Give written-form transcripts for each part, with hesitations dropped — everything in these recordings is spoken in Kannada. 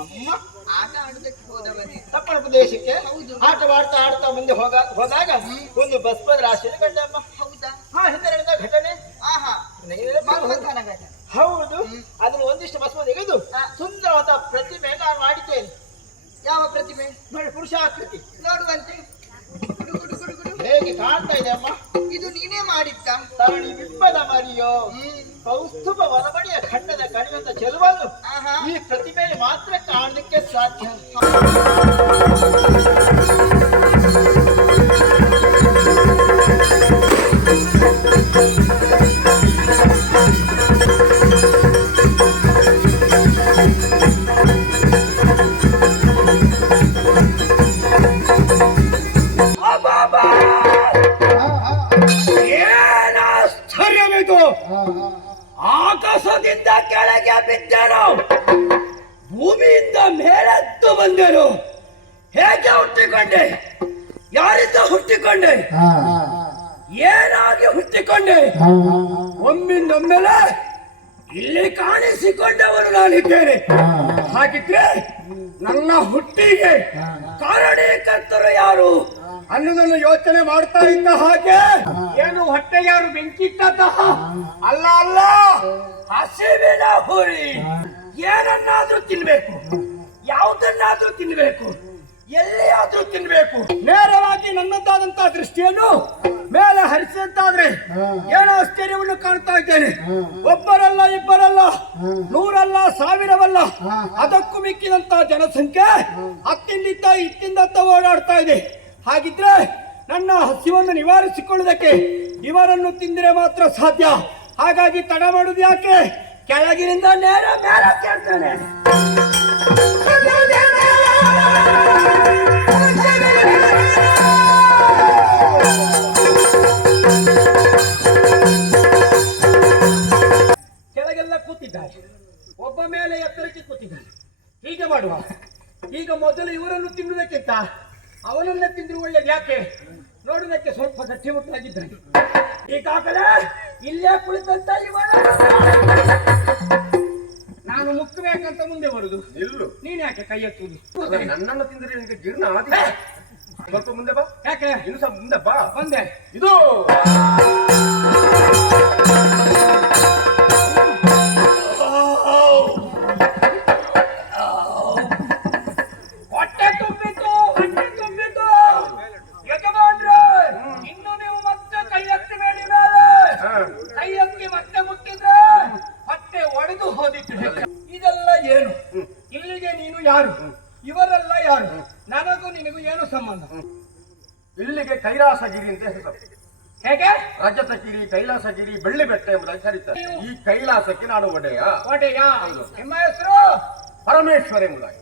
ಅಮ್ಮ ಆಟ ಆಡುದಕ್ಕೆ ಹೋದವನೇ ತಪ್ಪಳ ಪ್ರದೇಶಕ್ಕೆ ಹೌದು. ಆಟವಾಡ್ತಾ ಆಡ್ತಾ ಮುಂದೆ ಹೋದಾಗ ಒಂದು ಬಸ್ ರಾಶಿಯಲ್ಲಿ ಕಂಡಮ್ಮ. ಹೌದಾ? ಹಿಂದೆ ನಡೆದ ಘಟನೆ. ಆಹಾ, ಮನ್ಮಥನ ಘಟನೆ. ಹೌದು. ಅದನ್ನು ಒಂದಿಷ್ಟು ಬಸ್ ತೆಗೆದು ಸುಂದರವಾದ ಪ್ರತಿಮೆ ನಾನು ಮಾಡಿದ್ದೇನೆ. ಯಾವ ಪ್ರತಿಮೆ? ನೋಡಿ, ಪುರುಷಾಕೃತಿ ನೋಡುವಂತೆ. ಗುಡು ಗುಡು ಗುಡು ಗುಡು. ಹೇಗೆ ಕಾಣ್ತಾ ಇದೆ ಅಮ್ಮ? ಇದು ನೀನೇ ಮಾಡಿದ್ದ? ತರಣಿ ಬಿಬ್ಬದ ಮರಿಯೋ ಕೌಸ್ತುಭ ವನಮಣಿಯ ಖಂಡದ ಕಣಿವೆಂದ ಚೆಲುವನ್ನು ಈ ಪ್ರತಿಮೆಯಲ್ಲಿ ಮಾತ್ರ ಕಾಣಲಿಕ್ಕೆ ಸಾಧ್ಯ. ಆಕಾಶದಿಂದ ಕೆಳಗೆ ಬಿದ್ದರು, ಭೂಮಿಯಿಂದ ಮೇಲೆದ್ದು ಬಂದರು. ಹೇಗೆ ಹುಟ್ಟಿಕೊಂಡೆ? ಯಾರಿಂದ ಹುಟ್ಟಿಕೊಂಡೆ? ಏನಾಗಿ ಹುಟ್ಟಿಕೊಂಡೆ? ಒಮ್ಮಿಂದೊಮ್ಮೆಲೆ ಇಲ್ಲಿ ಕಾಣಿಸಿಕೊಂಡವರು ನಾನಿದ್ದೇನೆ. ಹಾಗಿದ್ರೆ ನನ್ನ ಹುಟ್ಟಿಗೆ ಕಾರಣೀಕರ್ತರು ಯಾರು ಅನ್ನೋದನ್ನು ಯೋಚನೆ ಮಾಡ್ತಾ ಇದ್ದ ಹಾಗೆ, ಏನು ಹೊಟ್ಟೆ ಯಾರು ಬೆಂಕಿಟ್ಟಂತಹ ಅಲ್ಲ ಅಲ್ಲ, ಹಸಿವಿನ ಹುರಿ. ಏನನ್ನಾದ್ರೂ ತಿನ್ಬೇಕು, ಯಾವುದನ್ನಾದ್ರೂ ತಿನ್ಬೇಕು, ಎಲ್ಲಿಯಾದ್ರೂ ತಿನ್ಬೇಕು. ನೇರವಾಗಿ ನನ್ನದಾದಂತಹ ದೃಷ್ಟಿಯನ್ನು ಮೇಲೆ ಹರಿಸಿದಂತಾದ್ರೆ ಏನೋ ಆಶ್ಚರ್ಯವನ್ನು ಕಾಣ್ತಾ ಇದ್ದೇನೆ. ಒಬ್ಬರಲ್ಲ, ಇಬ್ಬರಲ್ಲ, ನೂರಲ್ಲ, ಸಾವಿರವಲ್ಲ, ಅದಕ್ಕೂ ಮಿಕ್ಕಿದಂತಹ ಜನಸಂಖ್ಯೆ ಅತ್ತಿಂದಿತ್ತ ಇತ್ತಿಂದತ್ತ ಓಡಾಡ್ತಾ ಇದೆ. ಹಾಗಿದ್ರೆ ನನ್ನ ಹಸಿವನ್ನು ನಿವಾರಿಸಿಕೊಳ್ಳುವುದಕ್ಕೆ ಇವರನ್ನು ತಿಂದರೆ ಮಾತ್ರ ಸಾಧ್ಯ. ಹಾಗಾಗಿ ತಡ ಮಾಡುವುದು ಯಾಕೆ? ಕೆಳಗಿನಿಂದ ನೇರ ಮೇಲೆ ಕೇಳ್ತೇನೆ. ಕೆಳಗೆಲ್ಲ ಕೂತಿದ್ದಾರೆ, ಒಬ್ಬ ಮೇಲೆ ಎತ್ತರಕ್ಕೆ ಕೂತಿದ್ದಾರೆ. ಹೀಗೆ ಮಾಡುವ. ಈಗ ಮೊದಲು ಇವರನ್ನು ತಿನ್ನುವುದಕ್ಕಿಂತ ಅವನನ್ನೇ ತಿಂದ್ರು ಒಳ್ಳೆದು. ಯಾಕೆ? ನೋಡುವುದಕ್ಕೆ ಸ್ವಲ್ಪ ಗಟ್ಟಿಮುಟ್ಟಾಗಿದ್ದಾನೆ. ಈಗಾಗಲೇ ಇಲ್ಲೇ ಕುಳಿತಂತ ಇವನ ನಾನು ಮುಕ್ಕಬೇಕಂತ ಮುಂದೆ ಬರುದು. ನಿಲ್ಲು. ನೀನ್ ಯಾಕೆ ಕೈ ಎತ್ತುವುದು? ನನ್ನನ್ನು ತಿಂದರೆ ನಿನಗೆ ಜೀರ್ಣ ಆದ. ಸ್ವಲ್ಪ ಮುಂದೆ ಬಾ. ಯಾಕೆ? ಇನ್ನು ಸ್ವಲ್ಪ ಮುಂದೆ ಬಾ. ಬಂದೆ. ಇದು ಇದೆಲ್ಲ ಏನು? ಇಲ್ಲಿಗೆ ನೀನು ಯಾರು? ಇವರೆಲ್ಲ ಯಾರು? ನನಗೂ ನಿನಗೂ ಏನು ಸಂಬಂಧ? ಇಲ್ಲಿಗೆ ಕೈಲಾಸಗಿರಿ ಅಂತ ಹೆಸರು. ಹೇಗೆ? ರಜತಗಿರಿ, ಕೈಲಾಸಗಿರಿ, ಬೆಳ್ಳಿ ಬೆಟ್ಟ ಎಂಬುದಾಗಿ ಕರೀತಾರೆ. ಈ ಕೈಲಾಸಕ್ಕೆ ನಾನು ಒಡೆಯ. ಒಡೆಯ? ನಿಮ್ಮ ಹೆಸರು? ಪರಮೇಶ್ವರ ಎಂಬುದಾಗಿ.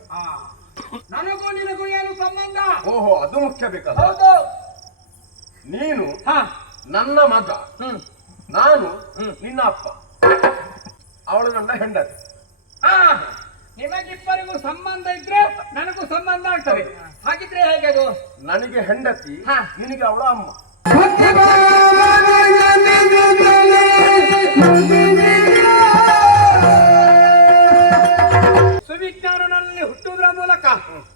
ನನಗೂ ನಿನಗೂ ಏನು ಸಂಬಂಧ? ಓಹೋ, ಅದು ಮುಖ್ಯ ಬೇಕಾದ. ಹೌದು. ನೀನು ನನ್ನ ಮಗ, ನಾನು ನಿನ್ನ ಅಪ್ಪ, ಅವಳು ನನ್ನ ಹೆಂಡತಿ. ನಿಮಗಿಬ್ಬರಿಗೂ ಸಂಬಂಧ ಇದ್ರೆ ನನಗೂ ಸಂಬಂಧ ಆಗ್ತದೆ. ಹಾಗಿದ್ರೆ ಹೇಗೆ ಅದು? ನನಗೆ ಹೆಂಡತಿ, ನಿನಗೆ ಅವಳ ಅಮ್ಮ. ಸುವಿಜ್ಞಾನನಲ್ಲಿ ಹುಟ್ಟುವುದರ ಮೂಲಕ,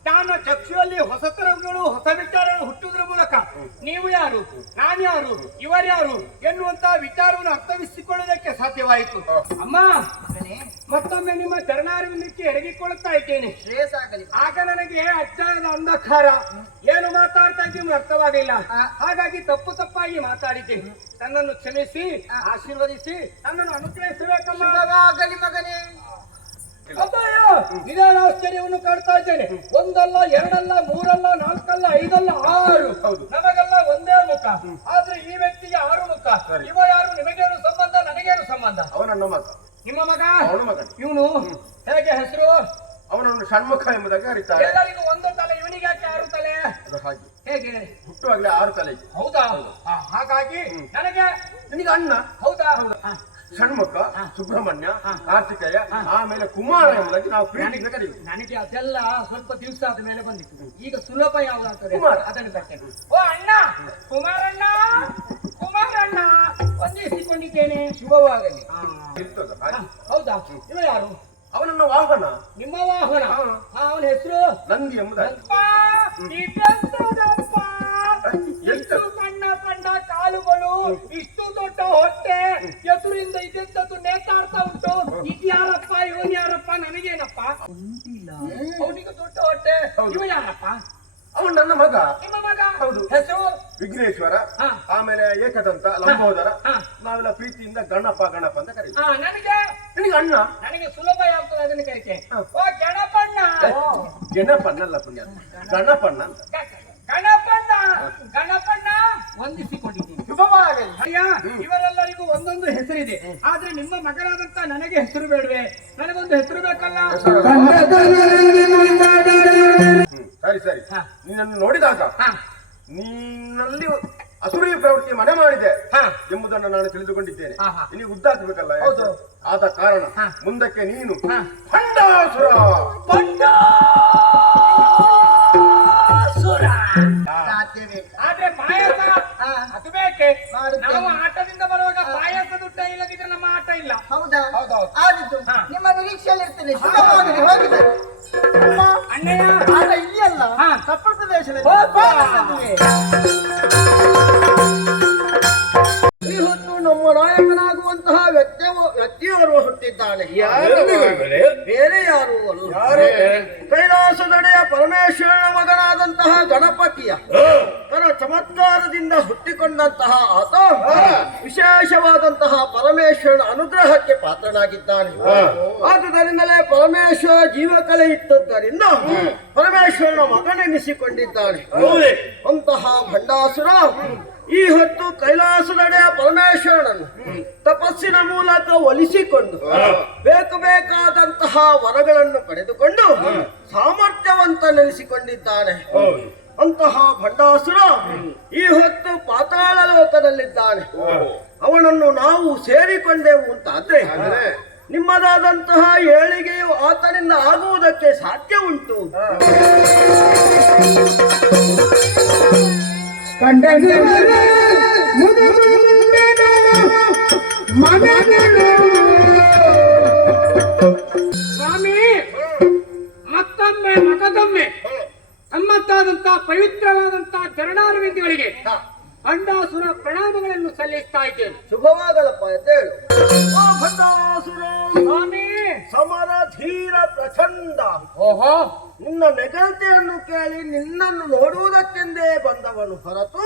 ತಾನ ಚಕ್ಷುವಲ್ಲಿ ಹೊಸತರಗಳು, ಹೊಸ ವಿಚಾರಗಳು ಹುಟ್ಟುವುದರ ಮೂಲಕ ನೀವು ಯಾರು, ನಾನು ಯಾರು, ಇವರ್ಯಾರು ಎನ್ನುವಂತಹ ವಿಚಾರವನ್ನು ಅರ್ಥವಿಸಿಕೊಳ್ಳುವುದಕ್ಕೆ ಸಾಧ್ಯವಾಯಿತು. ಅಮ್ಮ, ಮತ್ತೊಮ್ಮೆ ನಿಮ್ಮ ಚರಣಾರವಿಂದಕ್ಕೆ ಎರಗಿಕೊಳ್ಳುತ್ತಾ ಇದ್ದೇನೆ. ಆಗ ನನಗೆ ಅಜ್ಞಾನದ ಅಂಧಕಾರ, ಏನು ಮಾತಾಡ್ತಾ ಇದ್ದೀವಿ ಅರ್ಥವಾಗಲಿಲ್ಲ. ಹಾಗಾಗಿ ತಪ್ಪು ತಪ್ಪಾಗಿ ಮಾತಾಡಿದ್ದೇನೆ. ನನ್ನನ್ನು ಕ್ಷಮಿಸಿ, ಆಶೀರ್ವದಿಸಿ, ನನ್ನನ್ನು ಅನುಗ್ರಹಿಸಬೇಕಮ್ಮ. ಮಗನೇ, ಇದೇನು ಆಶ್ಚರ್ಯವನ್ನು ಕಾಡ್ತಾ ಇದ್ದೇನೆ. ಒಂದಲ್ಲ, ಎರಡಲ್ಲ, ಮೂರಲ್ಲ, ನಾಲ್ಕಲ್ಲ, ಐದಲ್ಲ, 6. ನಮಗೆಲ್ಲ ಒಂದೇ ಮುಖ, ಆದ್ರೆ ಈ ವ್ಯಕ್ತಿಗೆ 6 ಮುಖ. ಇವ ಯಾರು? ನಿಮಗೇನು ಸಂಬಂಧ, ನನಗೇನು ಸಂಬಂಧ? ಅವನನ್ನ ಮಗ. ನಿಮ್ಮ ಮಗ? ಅವನ ಮಗ. ಇವನು ಹೇಗೆ ಹೆಸರು? ಅವನನ್ನು ಷಣ್ಮುಖ ಎಂಬುದಾಗಿ ಕರೀತಾರೆ. ಎಲ್ಲರಿಗೂ ಒಂದು ತಲೆ, ಇವನಿಗೆ ಯಾಕೆ 6 ತಲೆ? ಹಾಗೆ ಹೇಗೆ? ಹುಟ್ಟುವಾಗಲೇ 6 ತಲೆ. ಹೌದಾ? ಹಾಗಾಗಿ ನನಗೆ ನಿನಗೆ ಅಣ್ಣ. ಹೌದಾ? ಷಣ್ಮುಖ, ಸುಬ್ರಹ್ಮಣ್ಯ, ಕಾರ್ತಿಕೇಯ, ಆಮೇಲೆ ಕುಮಾರ ಎಂಬುದಾಗಿ ನಾವು ಪ್ರೀತಿಯಿಂದ ಕರೀತೀವಿ. ನನಗೆ ಅದೆಲ್ಲ ಸ್ವಲ್ಪ ದಿವಸ ಆದ ಮೇಲೆ ಬಂದಿತ್ತು. ಈಗ ಸುಲಭ ಯಾವ್ದಾಗ್ತದೆ ಅದನ್ನು ಬರ್ತೇನೆ. ಓ ಅಣ್ಣ, ಕುಮಾರಣ್ಣ, ಕುಮಾರಣ್ಣ, ವಂದಿಸಿಕೊಂಡಿದ್ದೇನೆ. ಶುಭವಾಗಲಿ. ಇರ್ತದ. ಹೌದಾ? ಇವ ಯಾರು? ಅವನನ್ನ ವಾಹನ. ನಿಮ್ಮ ವಾಹನ? ಅವನ ಹೆಸರು ನಂದಿ ಎಂಬುದಾಗಿ. ಎಷ್ಟು ಸಣ್ಣ ಸಣ್ಣ ಕಾಲುಗಳು, ಇಷ್ಟು ದೊಡ್ಡ ಹೊಟ್ಟೆ, ಎದುರಿಂದ ಇದೆಂತದ್ದು ನೇತಾಡ್ತಾ ಉಂಟು. ಇದ್ಯಾರಪ್ಪ, ಇವನ್ ಯಾರಪ್ಪ? ನನಗೇನಪ್ಪ? ಅವನಿಗೆ ದೊಡ್ಡ ಹೊಟ್ಟೆ, ಇವ ಯಾರಪ್ಪ? ಅವನು ನನ್ನ ಮಗ. ನಿಮ್ಮ ಮಗ? ಹೌದು. ಹೆಸರು ವಿಘ್ನೇಶ್ವರ, ಆಮೇಲೆ ಏಕದಂತ, ಲಂಬೋದರ. ನಾವೆಲ್ಲ ಪ್ರೀತಿಯಿಂದ ಗಣಪ ಗಣಪ ಅಂತ ಕರೀತೀವಿ. ನಿನಗೆ ಅಣ್ಣ? ನನಗೆ ಸುಲಭ ಆಗ್ತದೆ ಅದನ್ನ ಕರಿಕೆ. ಓ ಗಣಪಣ್ಣ. ಗಣಪಣ್ಣಲ್ಲ ಪುಣ್ಯ, ಗಣಪಣ್ಣ ಅಂತ. ಗಣಪಣ್ಣ, ಗಣಪಣ್ಣ ವಂದಿಸಿಕೊಂಡಿದ್ದೀನಿ. ಅಯ್ಯ, ಇವರೆಲ್ಲರಿಗೂ ಒಂದೊಂದು ಹೆಸರಿದೆ. ಆದ್ರೆ ನಿಮ್ಮ ಮಗನಾದಂತ ನನಗೆ ಹೆಸರು ಬೇಡವೆ? ನನಗೊಂದು ಹೆಸರು ಬೇಕಲ್ಲ. ಸರಿ ಸರಿ. ನಿನ್ನನ್ನು ನೋಡಿದಾಗ ನಿನ್ನಲ್ಲಿ ಅಸುರಿ ಪ್ರವೃತ್ತಿ ಮನೆ ಮಾಡಿದೆ ಎಂಬುದನ್ನು ನಾನು ತಿಳಿದುಕೊಂಡಿದ್ದೇನೆ. ನಿನಗೆ ಉದ್ದಾಕಬೇಕಲ್ಲ, ಆದ ಕಾರಣ ಮುಂದಕ್ಕೆ ನೀನು ಭಂಡಾಸುರ. ಆದ್ರೆ ಪಾಯಸ ಅದು ಬೇಕೆ. ನಾವು ಆಟದಿಂದ ಬರುವಾಗ ಪಾಯಸ ದುಡ್ಡ ಇಲ್ಲದಿದ್ರೆ ನಮ್ಮ ಆಟ ಇಲ್ಲ. ಹೌದಾ? ಆದಿತ್ತು. ನಿಮ್ಮ ನಿರೀಕ್ಷೆಯಲ್ಲಿ ಇರ್ತೇನೆ. ಹೋಗಿದೆ ಅಣ್ಣಯ್ಯ. ಆಗ ಇಲ್ಲಿಯಲ್ಲ, ಸಪ್ತ ಪ್ರದೇಶದಲ್ಲಿ ಇವತ್ತು ನಮ್ಮ ನಾಯಕನಾಗುವಂತಹ ವ್ಯಕ್ತಿಯವರು ಹುಟ್ಟಿದ್ದಾನೆ. ಬೇರೆ ಯಾರು ಅಲ್ಲ, ಕೈಲಾಸದಡೆಯ ಪರಮೇಶ್ವರನ ಮಗನಾದಂತಹ ಗಣಪತಿಯ ತನ್ನ ಚಮತ್ಕಾರದಿಂದ ಹುಟ್ಟಿಕೊಂಡಂತಹ ಆತ ವಿಶೇಷವಾದಂತಹ ಪರಮೇಶ್ವರನ ಅನುಗ್ರಹಕ್ಕೆ ಪಾತ್ರನಾಗಿದ್ದಾನೆ. ಆದುದರಿಂದಲೇ ಪರಮೇಶ್ವರ ಜೀವಕಲೆ ಇದ್ದದ್ದರಿಂದ ಪರಮೇಶ್ವರನ ಮಗನೆನಿಸಿಕೊಂಡಿದ್ದಾನೆ. ಅಂತಹ ಭಂಡಾಸುರ ಈ ಹೊತ್ತು ಕೈಲಾಸದಡೆಯ ಪರಮೇಶ್ವರನನ್ನು ತಪಸ್ಸಿನ ಮೂಲಕ ಒಲಿಸಿಕೊಂಡು ಬೇಕಾದಂತಹ ವರಗಳನ್ನು ಪಡೆದುಕೊಂಡು ಸಾಮರ್ಥ್ಯವಂತನೆನಿಸಿಕೊಂಡಿದ್ದಾನೆ. ಅಂತಹ ಭಂಡಾಸುರ ಈ ಹೊತ್ತು ಪಾತಾಳ ಲೋಕದಲ್ಲಿದ್ದಾನೆ. ಅವನನ್ನು ನಾವು ಸೇರಿಕೊಂಡೆವು ಅಂತಾದ್ರೆ ನಿಮ್ಮದಾದಂತಹ ಏಳಿಗೆಯು ಆತನಿಂದ ಆಗುವುದಕ್ಕೆ ಸಾಧ್ಯ ಉಂಟು. ಸ್ವಾಮಿ, ಮತ್ತೊಮ್ಮೆ ಮಗದೊಮ್ಮೆ ನಮ್ಮತ್ತಾದಂತಹ ಪವಿತ್ರವಾದಂತಹ ಚರಣಾರವಿಂದಗಳಿಗೆ ಭಂಡಾಸುರ ಪ್ರಣಾಮಗಳನ್ನು ಸಲ್ಲಿಸ್ತಾ ಇದ್ದೇನೆ. ಶುಭವಾಗಲಪ್ಪ ಎದ್ದೇಳು. ಭಂಡಾಸುರ ಸ್ವಾಮಿ, ಸಮರ ಧೀರ ಪ್ರಚಂಡ. ಓಹೋ, ನಿನ್ನ ನೆಗಲ್ತೆಯನ್ನು ಕೇಳಿ ನಿನ್ನನ್ನು ನೋಡುವುದಕ್ಕೆಂದೇ ಬಂದವನು ಹೊರತು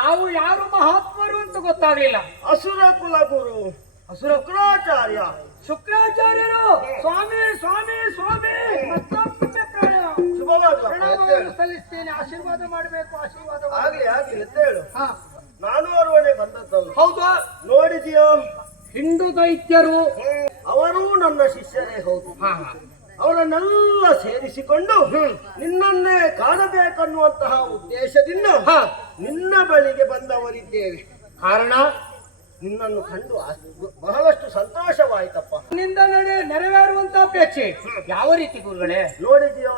ನಾವು ಯಾರು ಮಹಾತ್ಮರು ಅಂತ ಗೊತ್ತಾಗಲಿಲ್ಲ. ಅಸುರ ಕುಲಗುರು ಶುಕ್ರಾಚಾರ್ಯ. ಶುಕ್ರಾಚಾರ್ಯರು. ಸ್ವಾಮಿ ಸ್ವಾಮಿ ಸ್ವಾಮಿ, ಮತ್ತೊಮ್ಮೆ ಪ್ರಣಾಮವನ್ನು ಸಲ್ಲಿಸ್ತೇನೆ. ಆಶೀರ್ವಾದ ಮಾಡಬೇಕು, ಆಶೀರ್ವಾದ ಆಗ್ಲಿ ಆಗ್ಲಿ ಎದ್ದೇಳು. ನಾನು ಅವರವನೇ ಬಂದದ್ದಲ್ಲ. ಹೌದು. ನೋಡಿದೆಯೋ, ಹಿಂದೂ ದೈತ್ಯರು ಅವರೂ ನನ್ನ ಶಿಷ್ಯರೇ ಹೌದು. ಅವರನ್ನೆಲ್ಲ ಸೇರಿಸಿಕೊಂಡು ನಿನ್ನನ್ನೇ ಕಾಣಬೇಕನ್ನುವಂತಹ ಉದ್ದೇಶದಿಂದ ನಿನ್ನ ಬಳಿಗೆ ಬಂದವರಿದ್ದೇವೆ. ಕಾರಣ ನಿನ್ನನ್ನು ಕಂಡು ಬಹಳಷ್ಟು ಸಂತೋಷವಾಯಿತಪ್ಪ. ನಿನ್ನಿಂದ ನೆರವೇರುವಂತ ಅಪೇಕ್ಷೆ. ಯಾವ ರೀತಿ ಗುರುಗಳೇ? ನೋಡಿದೆಯೋ,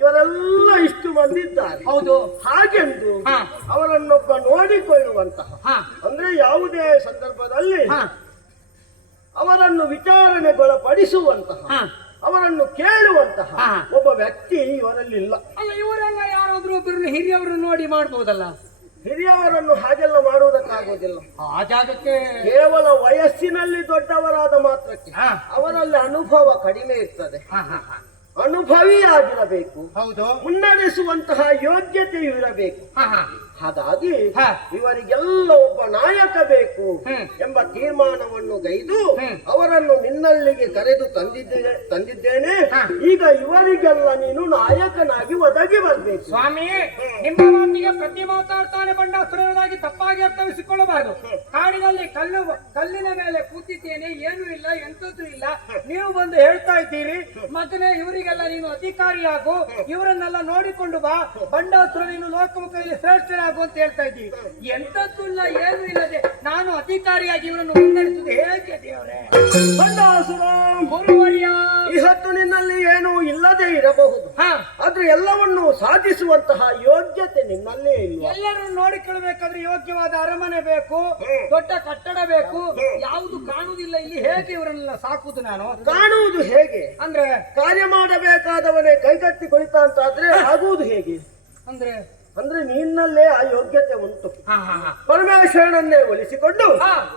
ಇವರೆಲ್ಲ ಇಷ್ಟು ಮಂದಿದ್ದಾರೆ. ಹೌದು. ಹಾಗೆಂದು ಅವರನ್ನೊಬ್ಬ ನೋಡಿಕೊಳ್ಳುವಂತಹ, ಅಂದ್ರೆ ಯಾವುದೇ ಸಂದರ್ಭದಲ್ಲಿ ಅವರನ್ನು ವಿಚಾರಣೆಗೊಳಪಡಿಸುವಂತಹ, ಅವರನ್ನು ಕೇಳುವಂತಹ ಒಬ್ಬ ವ್ಯಕ್ತಿ ಇವರಲ್ಲಿಲ್ಲ. ಅಲ್ಲ, ಇವರೆಲ್ಲ ಯಾರಾದ್ರೂ ಒಬ್ಬರನ್ನು ಹಿರಿಯವರನ್ನು ನೋಡಿ ಮಾಡಬಹುದಲ್ಲ. ಹಿರಿಯವರನ್ನು ಹಾಗೆಲ್ಲ ಮಾಡುವುದಕ್ಕಾಗುವುದಿಲ್ಲ. ಆ ಜಾಗಕ್ಕೆ ಕೇವಲ ವಯಸ್ಸಿನಲ್ಲಿ ದೊಡ್ಡವರಾದ ಮಾತ್ರಕ್ಕೆ ಅವರಲ್ಲಿ ಅನುಭವ ಕಡಿಮೆ ಇರ್ತದೆ. ಅನುಭವಿಯಾಗಿರಬೇಕು. ಹೌದು. ಮುನ್ನಡೆಸುವಂತಹ ಯೋಗ್ಯತೆಯು ಇರಬೇಕು. ಹಾಗಾಗಿ ಇವರಿಗೆಲ್ಲ ಒಬ್ಬ ನಾಯಕ ಬೇಕು ಎಂಬ ತೀರ್ಮಾನವನ್ನು ಗೈದು ಅವರನ್ನು ನಿನ್ನಲ್ಲಿಗೆ ಕರೆದು ತಂದಿದ್ದೇನೆ. ಈಗ ಇವರಿಗೆಲ್ಲ ನೀನು ನಾಯಕನಾಗಿ ಒದಗಿ ಬರಬೇಕು. ಸ್ವಾಮಿ, ನಿಮ್ಮ ಮಾತಿಗೆ ಪ್ರತಿ ಮಾತಾಡ್ತಾನೆ ಬಂಡಾಸುರನಾಗಿ ತಪ್ಪಾಗಿ ಅರ್ಥವಿಸಿಕೊಳ್ಳಬಾರದು. ಕಾಡಿನಲ್ಲಿ ಕಲ್ಲಿನ ಮೇಲೆ ಕೂತಿದ್ದೇನೆ, ಏನೂ ಇಲ್ಲ, ಎಂತದ್ದು ಇಲ್ಲ. ನೀವು ಬಂದು ಹೇಳ್ತಾ ಇದ್ದೀರಿ, ಮಗನೇ ಇವರಿಗೆಲ್ಲ ನೀನು ಅಧಿಕಾರಿಯಾಗು, ಇವರನ್ನೆಲ್ಲ ನೋಡಿಕೊಂಡು ಬಾ, ಬಂಡಾಸುರ ನೀನು ಲೋಕಮುಖದಲ್ಲಿ ಶ್ರೇಷ್ಠನಾಗು ಅಂತ ಹೇಳ್ತಾ ಇದ್ದೀವಿ. ಎಂತದ್ದು ಇಲ್ಲ, ಏನು ಇಲ್ಲದೆ ನಾನು ಅಧಿಕಾರಿಯಾಗಿ ಇವರನ್ನು ಮುನ್ನಡೆಸುವುದು ಹೇಗೆ ದೇವರೇ? ಬಂಡಾಸುರ ಗುರುವರ್ಯ, ಇವತ್ತು ನಿನ್ನಲ್ಲಿ ಏನೂ ಇಲ್ಲದೆ ಇರಬಹುದು, ಆದ್ರೆ ಎಲ್ಲವನ್ನು ಸಾಧಿಸುವಂತಹ ಯೋಗ್ಯತೆ ನಿನ್ನಲ್ಲೇ ಇಲ್ಲ. ಎಲ್ಲರೂ ನೋಡಿಕೊಳ್ಳಬೇಕಾದ್ರೆ ಯೋಗ್ಯವಾದ ಅರಮನೆ ಬೇಕು, ದೊಡ್ಡ ಕಟ್ಟಡ ಬೇಕು, ಯಾವುದು ಕಾಣುವುದಿಲ್ಲ ಇಲ್ಲಿ. ಹೇಗೆ ಇವರನ್ನೆಲ್ಲ ಸಾಕುದು ನಾನು? ಕಾಣುವುದು ಹೇಗೆ ಅಂದ್ರೆ ಕಾರ್ಯ ಮಾಡಬೇಕಾದವನೇ ಕೈಗಟ್ಟಿ ಕುಳಿತ ಅಂತಾದ್ರೆ ಆಗುವುದು ಹೇಗೆ ಅಂದ್ರೆ ನಿನ್ನಲ್ಲೇ ಆ ಯೋಗ್ಯತೆ ಉಂಟು. ಪರಮೇಶ್ವರನನ್ನೇ ಒಲಿಸಿಕೊಂಡು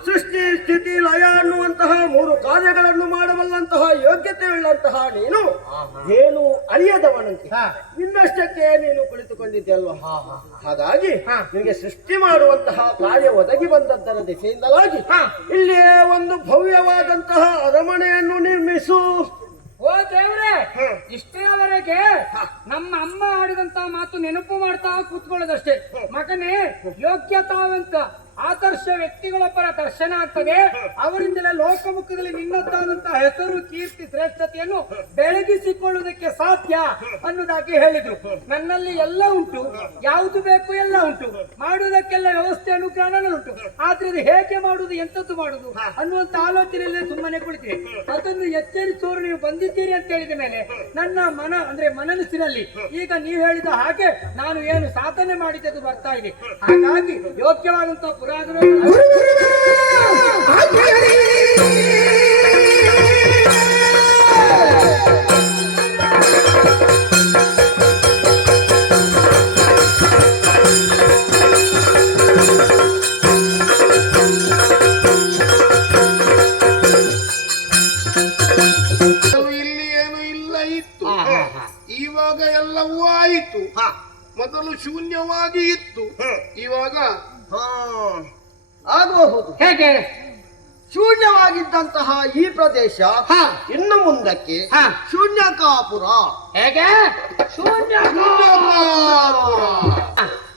ಸೃಷ್ಟಿ ಸ್ಥಿತಿ ಲಯ ಅನ್ನುವಂತಹ 3 ಕಾರ್ಯಗಳನ್ನು ಮಾಡಬಲ್ಲಂತಹ ಯೋಗ್ಯತೆ ಉಳ್ಳಂತಹ ನೀನು ಏನು ಅರಿಯದವನಂತೆ ನಿನ್ನಷ್ಟಕ್ಕೆ ನೀನು ಕುಳಿತುಕೊಂಡಿದ್ದೆಲ್ವ. ಹಾಗಾಗಿ ನಿನಗೆ ಸೃಷ್ಟಿ ಮಾಡುವಂತಹ ಕಾರ್ಯ ಒದಗಿ ಬಂದದ್ದರ ದಿಸೆಯಿಂದಲಾಗಿ ಇಲ್ಲಿಯೇ ಒಂದು ಭವ್ಯವಾದಂತಹ ಅರಮನೆಯನ್ನು ನಿರ್ಮಿಸು. ಓ ದೇವ್ರೆ, ಇಷ್ಟರವರೆಗೆ ನಮ್ಮ ಅಮ್ಮ ಆಡಿದಂತ ಮಾತು ನೆನಪು ಮಾಡ್ತಾ ಕೂತ್ಕೊಳ್ಳೋದಷ್ಟೇ. ಮಗನೇ, ಯೋಗ್ಯತಾವಂತ ಆದರ್ಶ ವ್ಯಕ್ತಿಗಳೊಬ್ಬರ ದರ್ಶನ ಆಗ್ತದೆ, ಅವರಿಂದಲೇ ಲೋಕಮುಖದಲ್ಲಿ ನಿನ್ನದ್ದಾದಂತಹ ಹೆಸರು, ಕೀರ್ತಿ, ಶ್ರೇಷ್ಠತೆಯನ್ನು ಬೆಳಗಿಸಿಕೊಳ್ಳುವುದಕ್ಕೆ ಸಾಧ್ಯ ಅನ್ನೋದಾಗಿ ಹೇಳಿದ್ರು. ನನ್ನಲ್ಲಿ ಎಲ್ಲ ಉಂಟು, ಯಾವುದು ಬೇಕು ಎಲ್ಲ ಉಂಟು, ಮಾಡುವುದಕ್ಕೆಲ್ಲ ವ್ಯವಸ್ಥೆ ಅನುಗ್ರಹ ಉಂಟು. ಆದ್ರೆ ಇದು ಹೇಗೆ ಮಾಡುವುದು, ಎಂತದ್ದು ಮಾಡುದು ಅನ್ನುವಂತ ಆಲೋಚನೆಯಲ್ಲೇ ಸುಮ್ಮನೆ ಕುಳಿತಿದೆ. ಅದನ್ನು ಎಚ್ಚರಿಸೋರು ನೀವು ಬಂದಿದ್ದೀರಿ ಅಂತ ಹೇಳಿದ ಮೇಲೆ ನನ್ನ ಮನಸ್ಸಿನಲ್ಲಿ ಈಗ ನೀವು ಹೇಳಿದ ಹಾಗೆ ನಾನು ಏನು ಸಾಧನೆ ಮಾಡಿದ್ದು ಬರ್ತಾ ಇದೆ. ಹಾಗಾಗಿ ಯೋಗ್ಯವಾದಂತಹ ಪುರಾತನ ಇವಾಗ ಎಲ್ಲವೂ ಆಯಿತು. ಮೊದಲು ಶೂನ್ಯವಾಗಿ ಇತ್ತು, ಇವಾಗ ಆಗಬಹುದು. ಹೇಗೆ ಶೂನ್ಯವಾಗಿದ್ದಂತಹ ಈ ಪ್ರದೇಶ ಇನ್ನು ಮುಂದಕ್ಕೆ ಶೂನ್ಯಕಾಪುರ. ಹೇಗೆ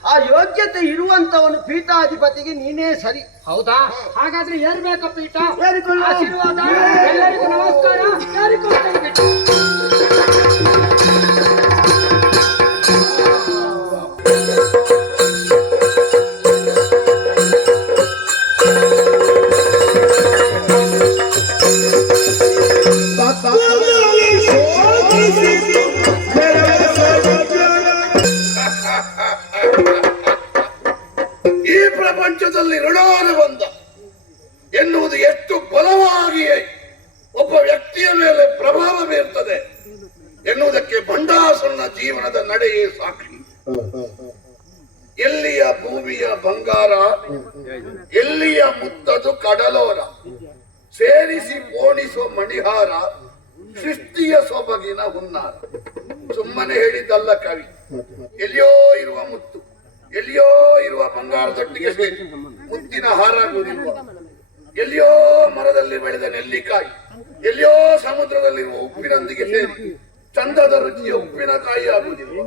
ಆ ಯೋಗ್ಯತೆ ಇರುವಂತವನು ಪೀಠಾಧಿಪತಿಗೆ ನೀನೇ ಸರಿ. ಹೌದಾ? ಹಾಗಾದ್ರೆ ಏರ್ಬೇಕ ಪೀಠ. ಏರಿಕೊಳ್ಳು. ಆಶೀರ್ವಾದ. ಎಲ್ಲರಿಗೂ ನಮಸ್ಕಾರ. ಏರಿಕೊಳ್ಳುತ್ತೇನೆ. ಈ ಪ್ರಪಂಚದಲ್ಲಿ ಋಣಾನುಬಂಧ ಎನ್ನುವುದು ಎಷ್ಟು ಬಲವಾಗಿ ಒಬ್ಬ ವ್ಯಕ್ತಿಯ ಮೇಲೆ ಪ್ರಭಾವ ಬೀರ್ತದೆ ಎನ್ನುವುದಕ್ಕೆ ಬಂಡಾಸುರನ ಜೀವನದ ನಡೆಯೇ ಸಾಕ್ಷಿ. ಎಲ್ಲಿಯ ಭೂಮಿಯ ಬಂಗಾರ, ಎಲ್ಲಿಯ ಮುತ್ತದು ಕಡಲೋರ, ಸೇರಿಸಿ ಪೋಣಿಸುವ ಮಣಿಹಾರ, ಸೃಷ್ಟಿಯ ಸೊಬಗಿನ ಹುನ್ನಾರ. ಸುಮ್ಮನೆ ಹೇಳಿದ್ದಲ್ಲ ಕವಿ. ಎಲ್ಲಿಯೋ ಇರುವ ಮುತ್ತು, ಎಲ್ಲಿಯೋ ಇರುವ ಬಂಗಾರದೊಟ್ಟಿಗೆ ಸೇರಿ ಮುತ್ತಿನ ಹಾರ ಆಗುವುದಿಲ್ವ? ಎಲ್ಲಿಯೋ ಮರದಲ್ಲಿ ಬೆಳೆದ ನೆಲ್ಲಿಕಾಯಿ, ಎಲ್ಲಿಯೋ ಸಮುದ್ರದಲ್ಲಿರುವ ಉಪ್ಪಿನೊಂದಿಗೆ ಸೇರಿ ಚಂದದ ರುಚಿಯ ಉಪ್ಪಿನಕಾಯಿ ಆಗುವುದಿಲ್ವ?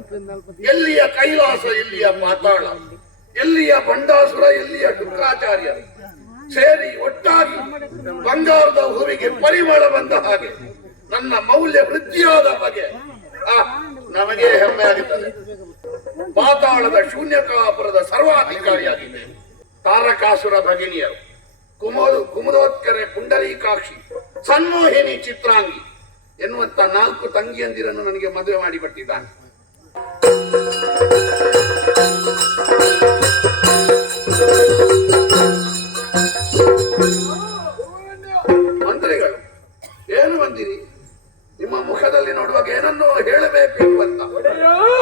ಎಲ್ಲಿಯ ಕೈಲಾಸ, ಎಲ್ಲಿಯ ಪಾತಾಳ, ಎಲ್ಲಿಯ ಬಂಡಾಸುರ, ಎಲ್ಲಿಯ ಶುಕ್ರಾಚಾರ್ಯ ಸೇರಿ ಒಟ್ಟಾಗಿ ಬಂಗಾರದ ಹೂವಿಗೆ ಪರಿಮಳ ಬಂದ ಹಾಗೆ ನನ್ನ ಮೌಲ್ಯ ವೃದ್ಧಿಯಾದ ಬಗೆ ನಮಗೆ ಹೆಮ್ಮೆ ಆಗುತ್ತದೆ. ಪಾತಾಳದ ಶೂನ್ಯಕಾಪುರದ ಸರ್ವಾಧಿಕಾರಿಯಾಗಿದೆ. ತಾರಕಾಸುರ ಭಗಿನಿಯರು, ಕುಮುದೋತ್ಕರೆ ಪುಂಡರೀಕಾಕ್ಷಿ, ಸನ್ಮೋಹಿನಿ ಚಿತ್ರಾಂಗಿ ಎನ್ನುವಂತ 4 ತಂಗಿಯಂದಿರನ್ನು ನನಗೆ ಮದುವೆ ಮಾಡಿಕೊಟ್ಟಿದ್ದಾನೆ. ಮಂತ್ರಿಗಳು ಏನು ಬಂದಿರಿ? ನಿಮ್ಮ ಮುಖದಲ್ಲಿ ನೋಡುವಾಗ ಏನನ್ನೋ ಹೇಳಬೇಕು ಎನ್ನುವಂತ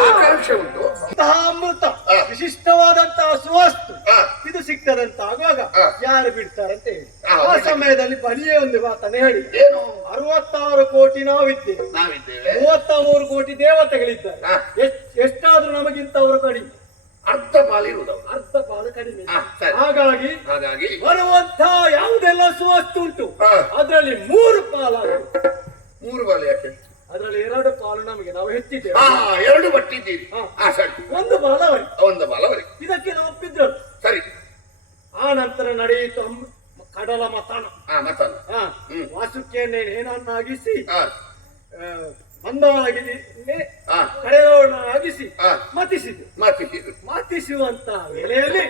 ಆಕಾಂಕ್ಷೆ ಉಂಟು. ಅಮೃತ ವಿಶಿಷ್ಟವಾದಂತಹ ಸುವಸ್ತು ಇದು ಸಿಗ್ತದಂತಾಗುವಾಗ ಯಾರು ಬಿಡ್ತಾರಂತ ಹೇಳಿ ಆ ಸಮಯದಲ್ಲಿ ಬಲಿಯೇ ಒಂದು ಮಾತನ್ನ ಹೇಳಿ. ಏನು? 66 ಕೋಟಿ ನಾವಿದ್ದೇವೆ, 33 ಕೋಟಿ ದೇವತೆಗಳಿದ್ದಾರೆ. ಎಷ್ಟಾದ್ರೂ ನಮಗಿಂತ ಅವರು ಕಡಿಮೆ, ಅರ್ಧ ಪಾಲಿರುವುದವರು, ಅರ್ಧ ಪಾಲು ಕಡಿಮೆ. ಹಾಗಾಗಿ ಬರುವಂತ ಯಾವುದೆಲ್ಲ ಸುವಸ್ತು ಉಂಟು ಅದರಲ್ಲಿ 3 ಪಾಲಾಗುತ್ತೆ. 3 ಪಾಲು ಯಾಕೆ? ಅದರಲ್ಲಿ 2 ಪಾಲು ನಮಗೆ, ನಾವು ಹೆಚ್ಚಿದ್ದೇವೆ. 2 ಬಟ್ಟಿದ್ದೀರಿ. ಸರಿ, 1 ಬಾಲವರಿ, 1 ಬಾಲವರಿ. ಇದಕ್ಕೆ ನಾವು ಒಪ್ಪಿದ್ರು. ಸರಿ. ಆ ನಂತರ ನಡೆಯಿತು ಕಡಲ ಮತನ. ವಾಸುಕಿಯನ್ನೇ ಏನನ್ನಾಗಿಸಿ ಮಂದವಾಗಿಸಿ ಕಡೆಯವನ್ನಾಗಿಸಿ ಮತಿಸುವಂತ ವೇಳೆಯಲ್ಲಿ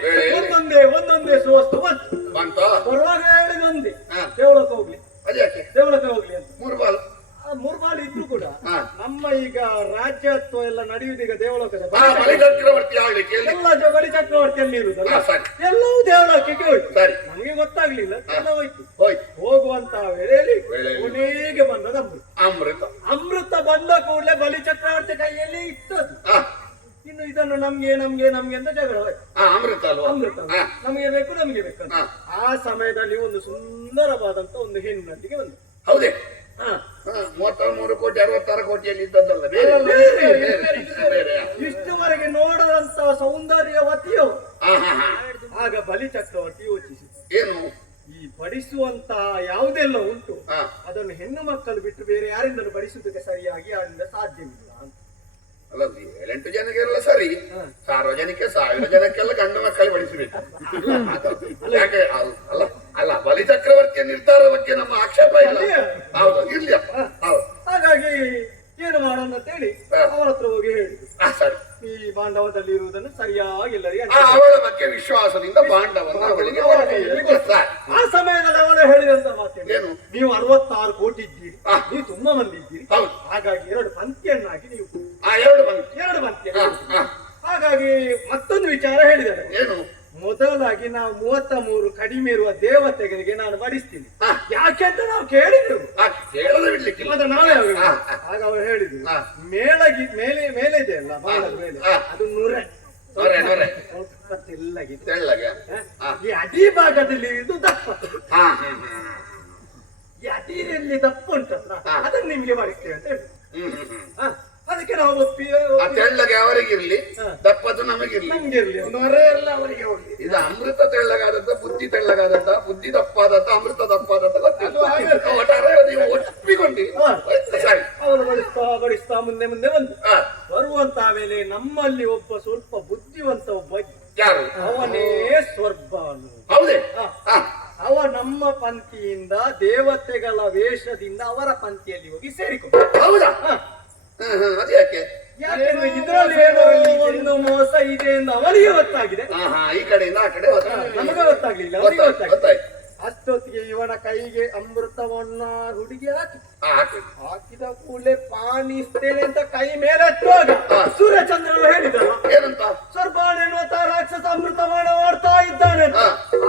ಒಂದೊಂದೇ ಸುವಸ್ತು ಬಂತು. ಬರುವಾಗ 7 ಮಂದಿ ದೇವಳಕ್ಕೆ ಹೋಗ್ಲಿ ಅಂತ. 3 ಬಾಲು ಮೂರ್ಮಾಳಿ ಇದ್ರು ಕೂಡ ಹಾ. ನಮ್ಮ ಈಗ ರಾಜ್ಯತ್ವ ಎಲ್ಲ ನಡೆಯುವುದು ಈಗ ದೇವಲೋಕದ ಬಲಿ ಚಕ್ರವರ್ತಿ ಆಳ್ಲಿಕ್ಕೆ ಎಲ್ಲಿ? ಎಲ್ಲ ಬಲಿ ಚಕ್ರವರ್ತಿಯಲ್ಲಿ ಇರುದಲ್ಲ, ಹಾ, ಸರಿ. ಎಲ್ಲವೂ ದೇವಲೋಕಕ್ಕೆ ಹೋಯ್ತು. ಸರಿ. ನಮಗೆ ಗೊತ್ತಾಗ್ಲಿಲ್ಲ, ಎಲ್ಲ ಹೋಯ್ತು. ಹೋಯ್ತು. ಹೋಗುವಂತ ವೇಳೆಯಲ್ಲಿ ವೇಳೆಯಲ್ಲಿ ಕೊನೆಗೆ ಬಂದದ ಅಮೃತ. ಅಮೃತ. ಅಮೃತ ಬಂದ ಕೂಡಲೇ ಬಲಿ ಚಕ್ರವರ್ತಿ ಕೈಯಲ್ಲಿ ಇಟ್ಟದ್ದು. ಹಾ. ಇನ್ನು ಇದನ್ನು ನಮ್ಗೆ ನಮ್ಗೆ ನಮ್ಗೆ ಅಂತ ಜಗಳ ಹೋಯ್ತು. ಅಮೃತ ಅಲ್ವಾ? ಅಮೃತ ಹಾ. ನಮಗೆ ಬೇಕು ನಮ್ಗೆ ಬೇಕು ಅಂತ. ಹಾ. ಆ ಸಮಯದಲ್ಲಿ ಒಂದು ಸುಂದರವಾದಂತ ಒಂದು ಹೆಣ್ಣಲ್ಲಿಗೆ ಬಂದು ಹೌದೇ? ಹಾ 33 ಕೋಟಿ 66 ಕೋಟಿಯಲ್ಲಿ ಇದ್ದದ್ದಲ್ಲ, ಬೇರೆ ಬೇರೆ. ಇಷ್ಟುವರೆಗೆ ನೋಡದಂತ ಸೌಂದರ್ಯವತಿಯು. ಹಾ ಹಾ ಹಾ. ಆಗ ಬಲಿ ಚಕ್ರವರ್ತಿ ಯೋಚಿಸಿ, ಏನು? ಈ ಬಡಿಸುವಂತ ಯಾವುದೆಲ್ಲ ಉಂಟು ಹಾ. ಅದನ್ನು ಹೆಣ್ಣು ಮಕ್ಕಳು ಬಿಟ್ಟು ಬೇರೆ ಯಾರಿಂದಲೂ ಬಡಿಸುವುದಕ್ಕೆ ಸರಿಯಾಗಿ ಯಾರಿಂದ ಸಾಧ್ಯವಿಲ್ಲ ಅಂತ. ಅಲ್ಲ 7-8 ಜನಕ್ಕೆಲ್ಲ ಸರಿ, ಸಾರ್ವಜನಿಕ 1000 ಜನಕ್ಕೆಲ್ಲ ಗಂಡು ಮಕ್ಕಳು ಬಡಿಸಬೇಕು. ಯಾಕೆ? ಅಲ್ಲ ಅಲ್ಲ, ಬಲಿ ಚಕ್ರವರ್ತಿಯ ನಿರ್ಧಾರ ಬಗ್ಗೆ ನಮ್ಮ ಆಕ್ಷೇಪ ಇಲ್ಲ. ಹೌದು, ಇರ್ಲಿ ಅಪ್ಪ. ಹೌದು. ಹಾಗಾಗಿ ಏನು ಮಾಡೋಣ ಅಂತ ಹೇಳಿ ಅವರ ಹತ್ರ ಹೋಗಿ ಹೇಳಿದ್ರು, ಸರಿ. ಈ ಬಾಂಧವದಲ್ಲಿ ಇರುವುದನ್ನು ಸರಿಯಾಗಿ ಎಲ್ಲರಿಗೆ ಅವಳ ಬಗ್ಗೆ ವಿಶ್ವಾಸದಿಂದ ಬಾಂಡವನ್ನು ಅವಳಿಗೆ ಕೊಡ್ತಾರೆ. ಆ ಸಮಯದಲ್ಲಿ ಅವಳು ಹೇಳಿದಂತ ಮಾತೇನು? ಏನು? ನೀವು 66 ಕೋಟಿ ಇದ್ದೀರಿ, ಹಾ. ನೀವು ತುಂಬಾ ಮಂದಿ ಇದ್ದೀರಿ, ಹೌದು. ಹಾಗಾಗಿ 2 ಪಂಕ್ತಿಯನ್ನಾಗಿ ನೀವು 2 ಬಂತು. 2 ಪಂಕ್ತಿ. ಹಾ. ಹಾಗಾಗಿ ಮತ್ತೊಂದು ವಿಚಾರ ಹೇಳಿದ್ದಾರೆ. ಏನು? ಮೊದಲಾಗಿ ನಾವು 33 ಕಡಿಮೆ ಇರುವ ದೇವತೆಗಳಿಗೆ ನಾನು ಬಡಿಸ್ತೀನಿ. ಹಾ. ಯಾಕೆಂತ ನಾವು ಕೇಳಿದ್ದೆವು, ಕೇಳದೆ ಬಿಡ್ಲಿಕ್ಕಿಲ್ಲ. ಮತ್ತೆ ನಾವೇ ಹೋಗಿದ್ವಿ. ಹಾ. ಆಗ ಅವರು ಹೇಳಿದ್ರು, ಹಾ. ಮೇಲೆ ಇದೆ ಅಲ್ಲ ಬಾಣದ ಮೇಲೆ, ಹಾ. ಅದು ನೊರೆ ನೊರೆ ಸ್ವಲ್ಪ ತೆಳ್ಳಗಿದೆ. ತೆಳ್ಳಗೆ. ಹಾ. ಈ ಅಡಿ ಭಾಗದಲ್ಲಿ ಇದು ದಪ್ಪ. ಹಾ. ಈ ಅಡಿಯಲ್ಲಿ ದಪ್ಪ ಉಂಟಲ್ಲ, ಹಾ. ಅದನ್ನು ನಿಮ್ಗೆ ಬಡಿಸ್ತೇವೆ ಅಂತ ಹೇಳಿ. ಹಾ. ಅದಕ್ಕೆ ನಾವು ಆ ತೆಳ್ಳಗೆ ಅವರಿಗಿರ್ಲಿ, ಹಾ. ದಪ್ಪದು ನಮಗಿರ್ಲಿ, ನಮ್ಗಿರ್ಲಿ. ನೊರೆ ಎಲ್ಲ ಅವರಿಗೆ ಹೋಗ್ಲಿ. ಇದು ಅಮೃತ ತೆಳ್ಳಗಾದದ್ದ, ಬುದ್ಧಿ ತೆಳ್ಳಗಾದದ್ದ, ಬುದ್ಧಿ ದಪ್ಪಾದದ್ದ, ಅಮೃತ ದಪ್ಪಾದದ್ದ ಗೊತ್ತಿಲ್ಲ. ಒಟ್ಟಾರೆ ನೀವು ಒಪ್ಪಿಕೊಂಡಿ. ಹಾ. ಸರಿ. ಅವನು ಬಡಿಸ್ತಾ ಮುಂದೆ ಮುಂದೆ ಬಂದು ಹಾ. ಬರುವಂತ ವೇಳೆ ನಮ್ಮಲ್ಲಿ ಒಬ್ಬ ಸ್ವಲ್ಪ ಬುದ್ಧಿವಂತ ಒಬ್ಬ ಇದ್ದ. ಯಾರು? ಅವನೇ ಸ್ವರ್ಬಾನು. ಹೌದೇ? ಹಾ. ಹಾ. ಅವ ನಮ್ಮ ಪಂಕ್ತಿಯಿಂದ ದೇವತೆಗಳ ವೇಷದಿಂದ ಅವರ ಪಂಕ್ತಿಯಲ್ಲಿ ಹೋಗಿ ಸೇರಿಕೊಂಡು. ಹೌದಾ? ಹಾ. ಅದು ಯಾಕೆ? ಯಾಕೆಂದ್ರೆ ಇದರಲ್ಲಿ ಏನೋ ಒಂದು ಮೋಸ ಇದೆ ಎಂದು ಅವರಿಗೆ ಗೊತ್ತಾಗಿದೆ, ಈ ಕಡೆಯಿಂದ ಆ ಕಡೆ ಹೋದ. ನಮಗೆ ಗೊತ್ತಾಗ್ಲಿಲ್ಲ, ಅವರಿಗೆ ಗೊತ್ತಾಗಿದೆ. ಗೊತ್ತಾಯ್ತು. ಅಷ್ಟೊತ್ತಿಗೆ ಇವನ ಕೈಗೆ ಅಮೃತವನ್ನ ಹುಡುಗಿ ಹಾಕಿ ಹಾಕಿದ ಕೂಡಲೇ ಪಾನಿಸ್ತೇನೆ ಅಂತ ಕೈ ಮೇಲೆ ಎತ್ತುವಾಗ ಸೂರ್ಯಚಂದ್ರನು ಹೇಳಿದನು, ಏನಂತ? ಸ್ವರ್ಬಾನೆನ್ನುವಂತ ರಾಕ್ಷಸ ಅಮೃತವನ್ನ ಓಡ್ತಾ ಇದ್ದಾನೆ.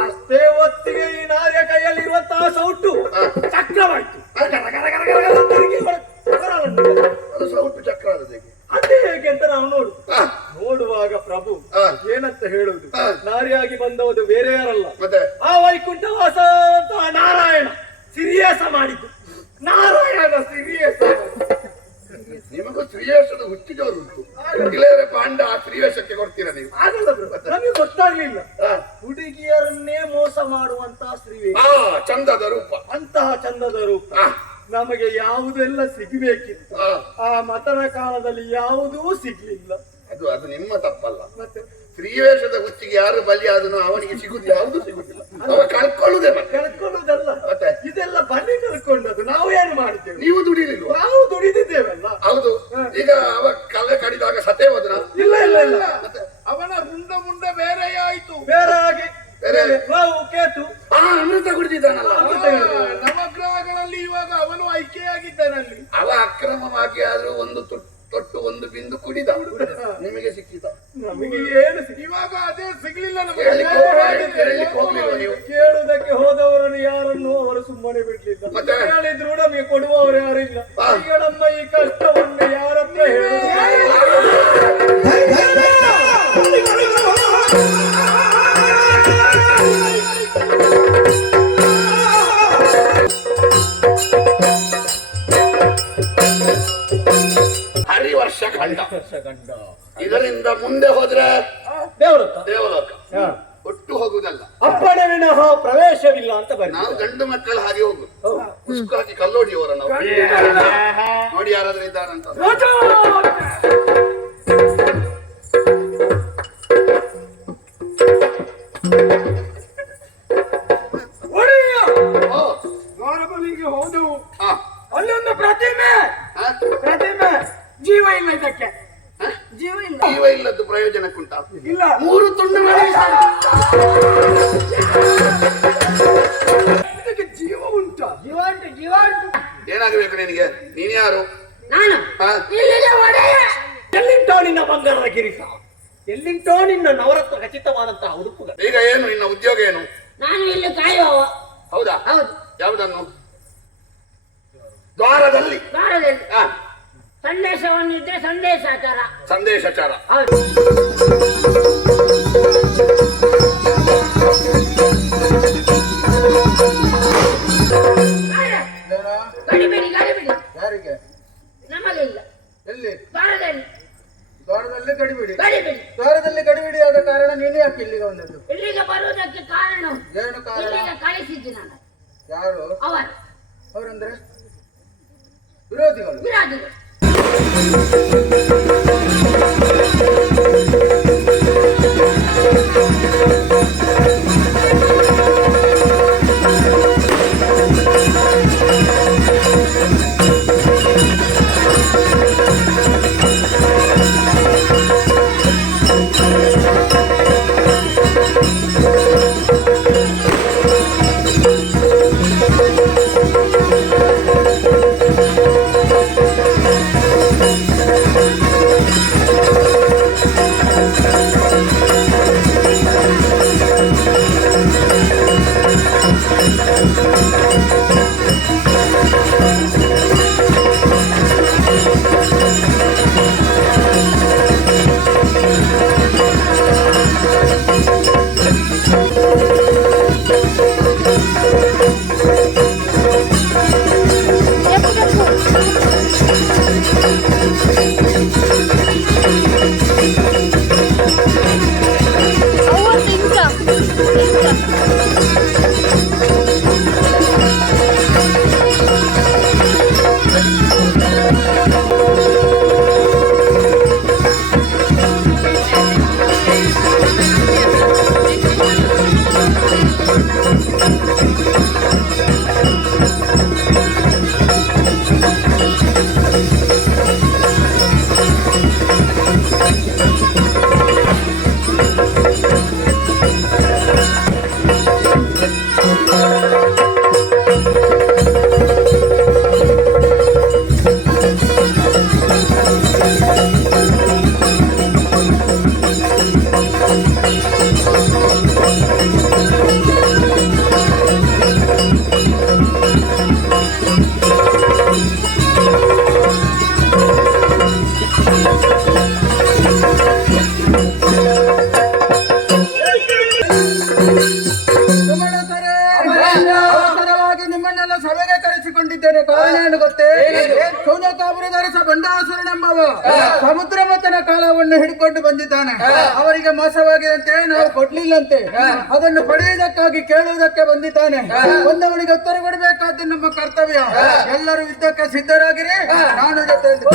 ಅಷ್ಟೇ ಹೊತ್ತಿಗೆ ಈ ನಾರಿಯ ಕೈಯಲ್ಲಿರುವಂತಹ ಸೌಟು ಚಕ್ರವಾಯ್ತು. ಅದು ಸೌಟು ಚಕ್ರ ಆದದ್ದು ಹೇಗೆ? ಅದೇ ಹೇಗೆ ಅಂತ ನಾವು ನೋಡುವಾಗ ಪ್ರಭು ಏನಂತ ಹೇಳುವುದು, ನಾರಿಯಾಗಿ ಬಂದವುದು ಬೇರೆ ಯಾರಲ್ಲ, ಮತ್ತೆ ಆ ವೈಕುಂಠವಾಸ ಅಂತ ನಾರಾಯಣ ಸಿರಿಯೇಸ ಮಾಡಿದ್ದು. ನಾರಾಯಣ ಸಿರಿಯೇಸ. ನಿಮಗೂ ಸ್ತ್ರೀವೇಷದ ಹುಚ್ಚು ಜೋರು ಉಂಟು. ಇಲ್ಲದ್ರೆ ಪಾಂಡ ಆ ಸ್ತ್ರೀವೇಷಕ್ಕೆ ಕೊಡ್ತೀರಾ ನೀವು? ಆಗಲ್ಲ ನಮಗೆ ಗೊತ್ತಾಗ್ಲಿಲ್ಲ. ಹುಡುಗಿಯರನ್ನೇ ಮೋಸ ಮಾಡುವಂತಹ ಸ್ತ್ರೀವೇಷ, ಚಂದದ ರೂಪ, ಅಂತಹ ಚಂದದ ರೂಪ ನಮಗೆ ಯಾವುದೆಲ್ಲ ಸಿಗಬೇಕಿತ್ತು ಆ ಮತನ ಕಾಲದಲ್ಲಿ ಯಾವುದೂ ಸಿಗ್ಲಿಲ್ಲ. ಅದು ನಿಮ್ಮ ತಪ್ಪಲ್ಲ. ಮತ್ತೆ ಸ್ತ್ರೀವೇಷದ ಹುಚ್ಚಿಗೆ ಯಾರು ಬಲಿಯಾದನೋ ಅವನಿಗೆ ಸಿಗುದು ಯಾವುದು ಸಿಗುದಿಲ್ಲ, ಅವ ಕಳ್ಕೊಳ್ಳುದೇ. ಕಳ್ಕೊಳ್ಳುದಲ್ಲ, ಮತ್ತೆ ಇದೆಲ್ಲ ಬಲಿ ಕಳ್ಕೊಂಡದ್ದು. ನಾವು ಏನು ಮಾಡಿದ್ದೇವೆ? ನೀವು ದುಡಿಲಿಲ್ವಾ? ನಾವು ದುಡಿದಿದ್ದೇವಲ್ಲ. ಹೌದು. ಈಗ ಅವ ಕಲೆ ಕಡಿದಾಗ ಸತೇ ಹೋದನ? ಇಲ್ಲ ಇಲ್ಲ ಇಲ್ಲ, ಅವನ ಮುಂಡ ಬೇರೆ ಆಯ್ತು. ಬೇರೆ ಆಗಿ ರಾಹು ಕೇತು ಅಮೃತ ಕುಡಿದಿದ್ದಾನಲ್ಲ. ನವಗ್ರಹಗಳಲ್ಲಿ ಇವಾಗ ಅವನು ಆಯ್ಕೆಯಾಗಿದ್ದಾನಲ್ಲಿ. ಅವ ಅಕ್ರಮವಾಗಿ ಆದ್ರೂ ಒಂದು ತೊಟ್ಟು ಒಂದು ಬಿಂದು ಕುಡಿದ, ನಿಮಗೆ ಸಿಕ್ಕಿದ. ನಮಗೆ ಏನು ಇವಾಗ ಅದೇ ಸಿಗ್ಲಿಲ್ಲ ನಮಗೆ. ಕೇಳುವುದಕ್ಕೆ ಹೋದವರನ್ನು ಯಾರನ್ನು ಅವರು ಸುಮ್ಮನೆ ಬಿಡ್ಲಿಲ್ಲ. ಮತ್ತೆ ಹೇಳಿದ್ರು ನಮಗೆ ಕೊಡುವವರು ಯಾರಿಲ್ಲ. ಈಗ ನಮ್ಮ ಈ ಕಷ್ಟವನ್ನು ಯಾರತ್ರ ಹರಿವರ್ಷ ಖಂಡ. ಇದರಿಂದ ಮುಂದೆ ಹೋದ್ರೆ ದೇವಲೋಕ ಒಟ್ಟು ಹೋಗುದಲ್ಲ, ಅಪ್ಪಣೆ ವಿನಃ ಪ್ರವೇಶವಿಲ್ಲ ಅಂತ ಬರೀ. ನಾವು ಗಂಡು ಮಕ್ಕಳು ಹಾಗೆ ಹೋಗುದು. ಉಸ್ಕು ಹಾಕಿ ಕಲ್ಲೋಡಿಯವರ ನಾವು ನೋಡಿ ಯಾರಾದ್ರೂ ಇದ್ದಾರಂತ. ದ್ವಾರಬಲಿಗೆ ಹೋದವು, ಅಲ್ಲೊಂದು ಪ್ರತಿಮೆ ಜೀವ ಇಲ್ಲ. ಇದಕ್ಕೆ ಜೀವ ಇಲ್ಲದ್ದು ಪ್ರಯೋಜನಕ್ಕುಂಟ? ಇಲ್ಲ. 3 ತುಂಡು ಮಾಡಿ ಇದಕ್ಕೆ ಜೀವ ಉಂಟ. ಜೀವ ಉಂಟು. ಏನಾಗಬೇಕು ನಿನಗೆ? ನೀನ್ ಯಾರು? ನಾನು ಹಾ? ಇಲ್ಲಿಗೆ ಒಡೆಯ. ಎಲ್ಲಿಂಟೋ ನಿನ್ನ ಬಂಗಾರದ ಕಿರೀಟ, ಎಲ್ಲಿಂಟೋ ನಿನ್ನ ನವರತ್ನ ಖಚಿತವಾದಂತಹ ಉಡುಪುಗಳು. ಈಗ ಏನು ನಿನ್ನ ಉದ್ಯೋಗ ಏನು? ನಾನು ಇಲ್ಲಿ ಕಾಯುವವ. ಹೌದಾ? ಹೌದು. ಯಾವುದನ್ನು? ದ್ವಾರದಲ್ಲಿ ದ್ವಾರದಲ್ಲಿ ಸಂದೇಶವನ್ನಿದ್ರೆ ಸಂದೇಶಾಚಾರ. ಸಂದೇಶಚಾರ. ಹೌದು. ಗಡಿಬಿಡಿ ಗಡಿಬಿಡಿ ಯಾರಿಗೆ? ನಮಗಿಲ್ಲ. ಎಲ್ಲಿ? ದ್ವಾರದಲ್ಲಿ ದ್ವಾರದಲ್ಲಿ ಗಡಿಬಿಡಿ. ಗಡಿಬಿಡಿ. ದ್ವಾರದಲ್ಲಿ ಗಡಿಬಿಡಿ ಆದ ಕಾರಣ ನೀನು ಯಾಕೆ ಇಲ್ಲಿಗೆ ಬಂದದ್ದು? ಇಲ್ಲಿಗೆ ಬರುವುದಕ್ಕೆ ಕಾರಣ ಉಂಟು. ಏನು ಕಾರಣ? ಇಲ್ಲಿಗೆ ಕಳಿಸಿದ್ದು ನಾನು. ಯಾರು ಅವರು ಅವರಂದ್ರೆ? ವಿರೋಧಿಗಳು. ವಿರಾಜಿಗಳು. ಅವಸರವಾಗಿ ನಿಮ್ಮನ್ನೆಲ್ಲ ಸಭೆಗೆ ಕರೆಸಿಕೊಂಡಿದ್ದೇನೆ. ಕಾರಣ ಏನು ಗೊತ್ತೇ? ಸೌನಕಾಪುರ ಧರಿಸ ಬಂಡಾಸುರನೆಂಬವ ಸಮುದ್ರ ಮತನ ಕಾಲವನ್ನು ಹಿಡ್ಕೊಂಡು ಬಂದಿದ್ದಾನೆ. ಅವರಿಗೆ ಮೋಸವಾಗಿದಂತೆ ನಾವು ಕೊಡ್ಲಿಲ್ಲಂತೆ, ಅದನ್ನು ಪಡೆಯುವುದಕ್ಕಾಗಿ ಕೇಳುವುದಕ್ಕೆ ಬಂದಿದ್ದಾನೆ. ಒಂದವನಿಗೆ ಉತ್ತರ ಕೊಡಬೇಕಾದ್ದು ನಮ್ಮ ಕರ್ತವ್ಯ. ಎಲ್ಲರೂ ಯುದ್ಧಕ್ಕೆ ಸಿದ್ಧರಾಗಿರಿ, ನಾನು ಜೊತೆಯಲ್ಲಿ.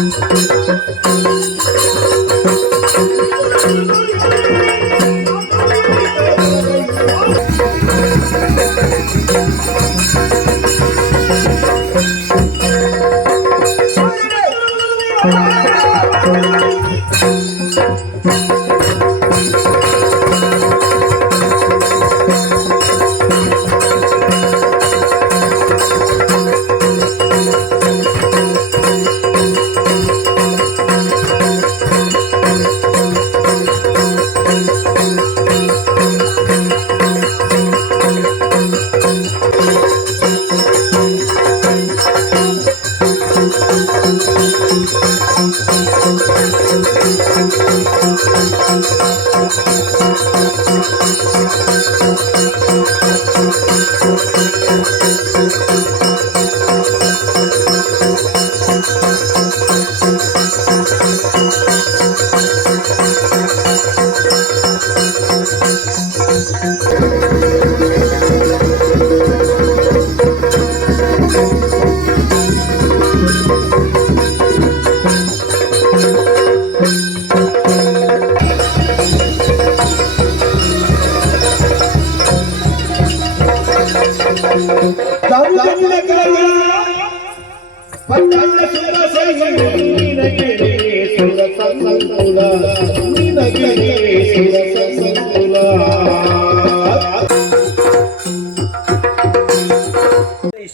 Thank you.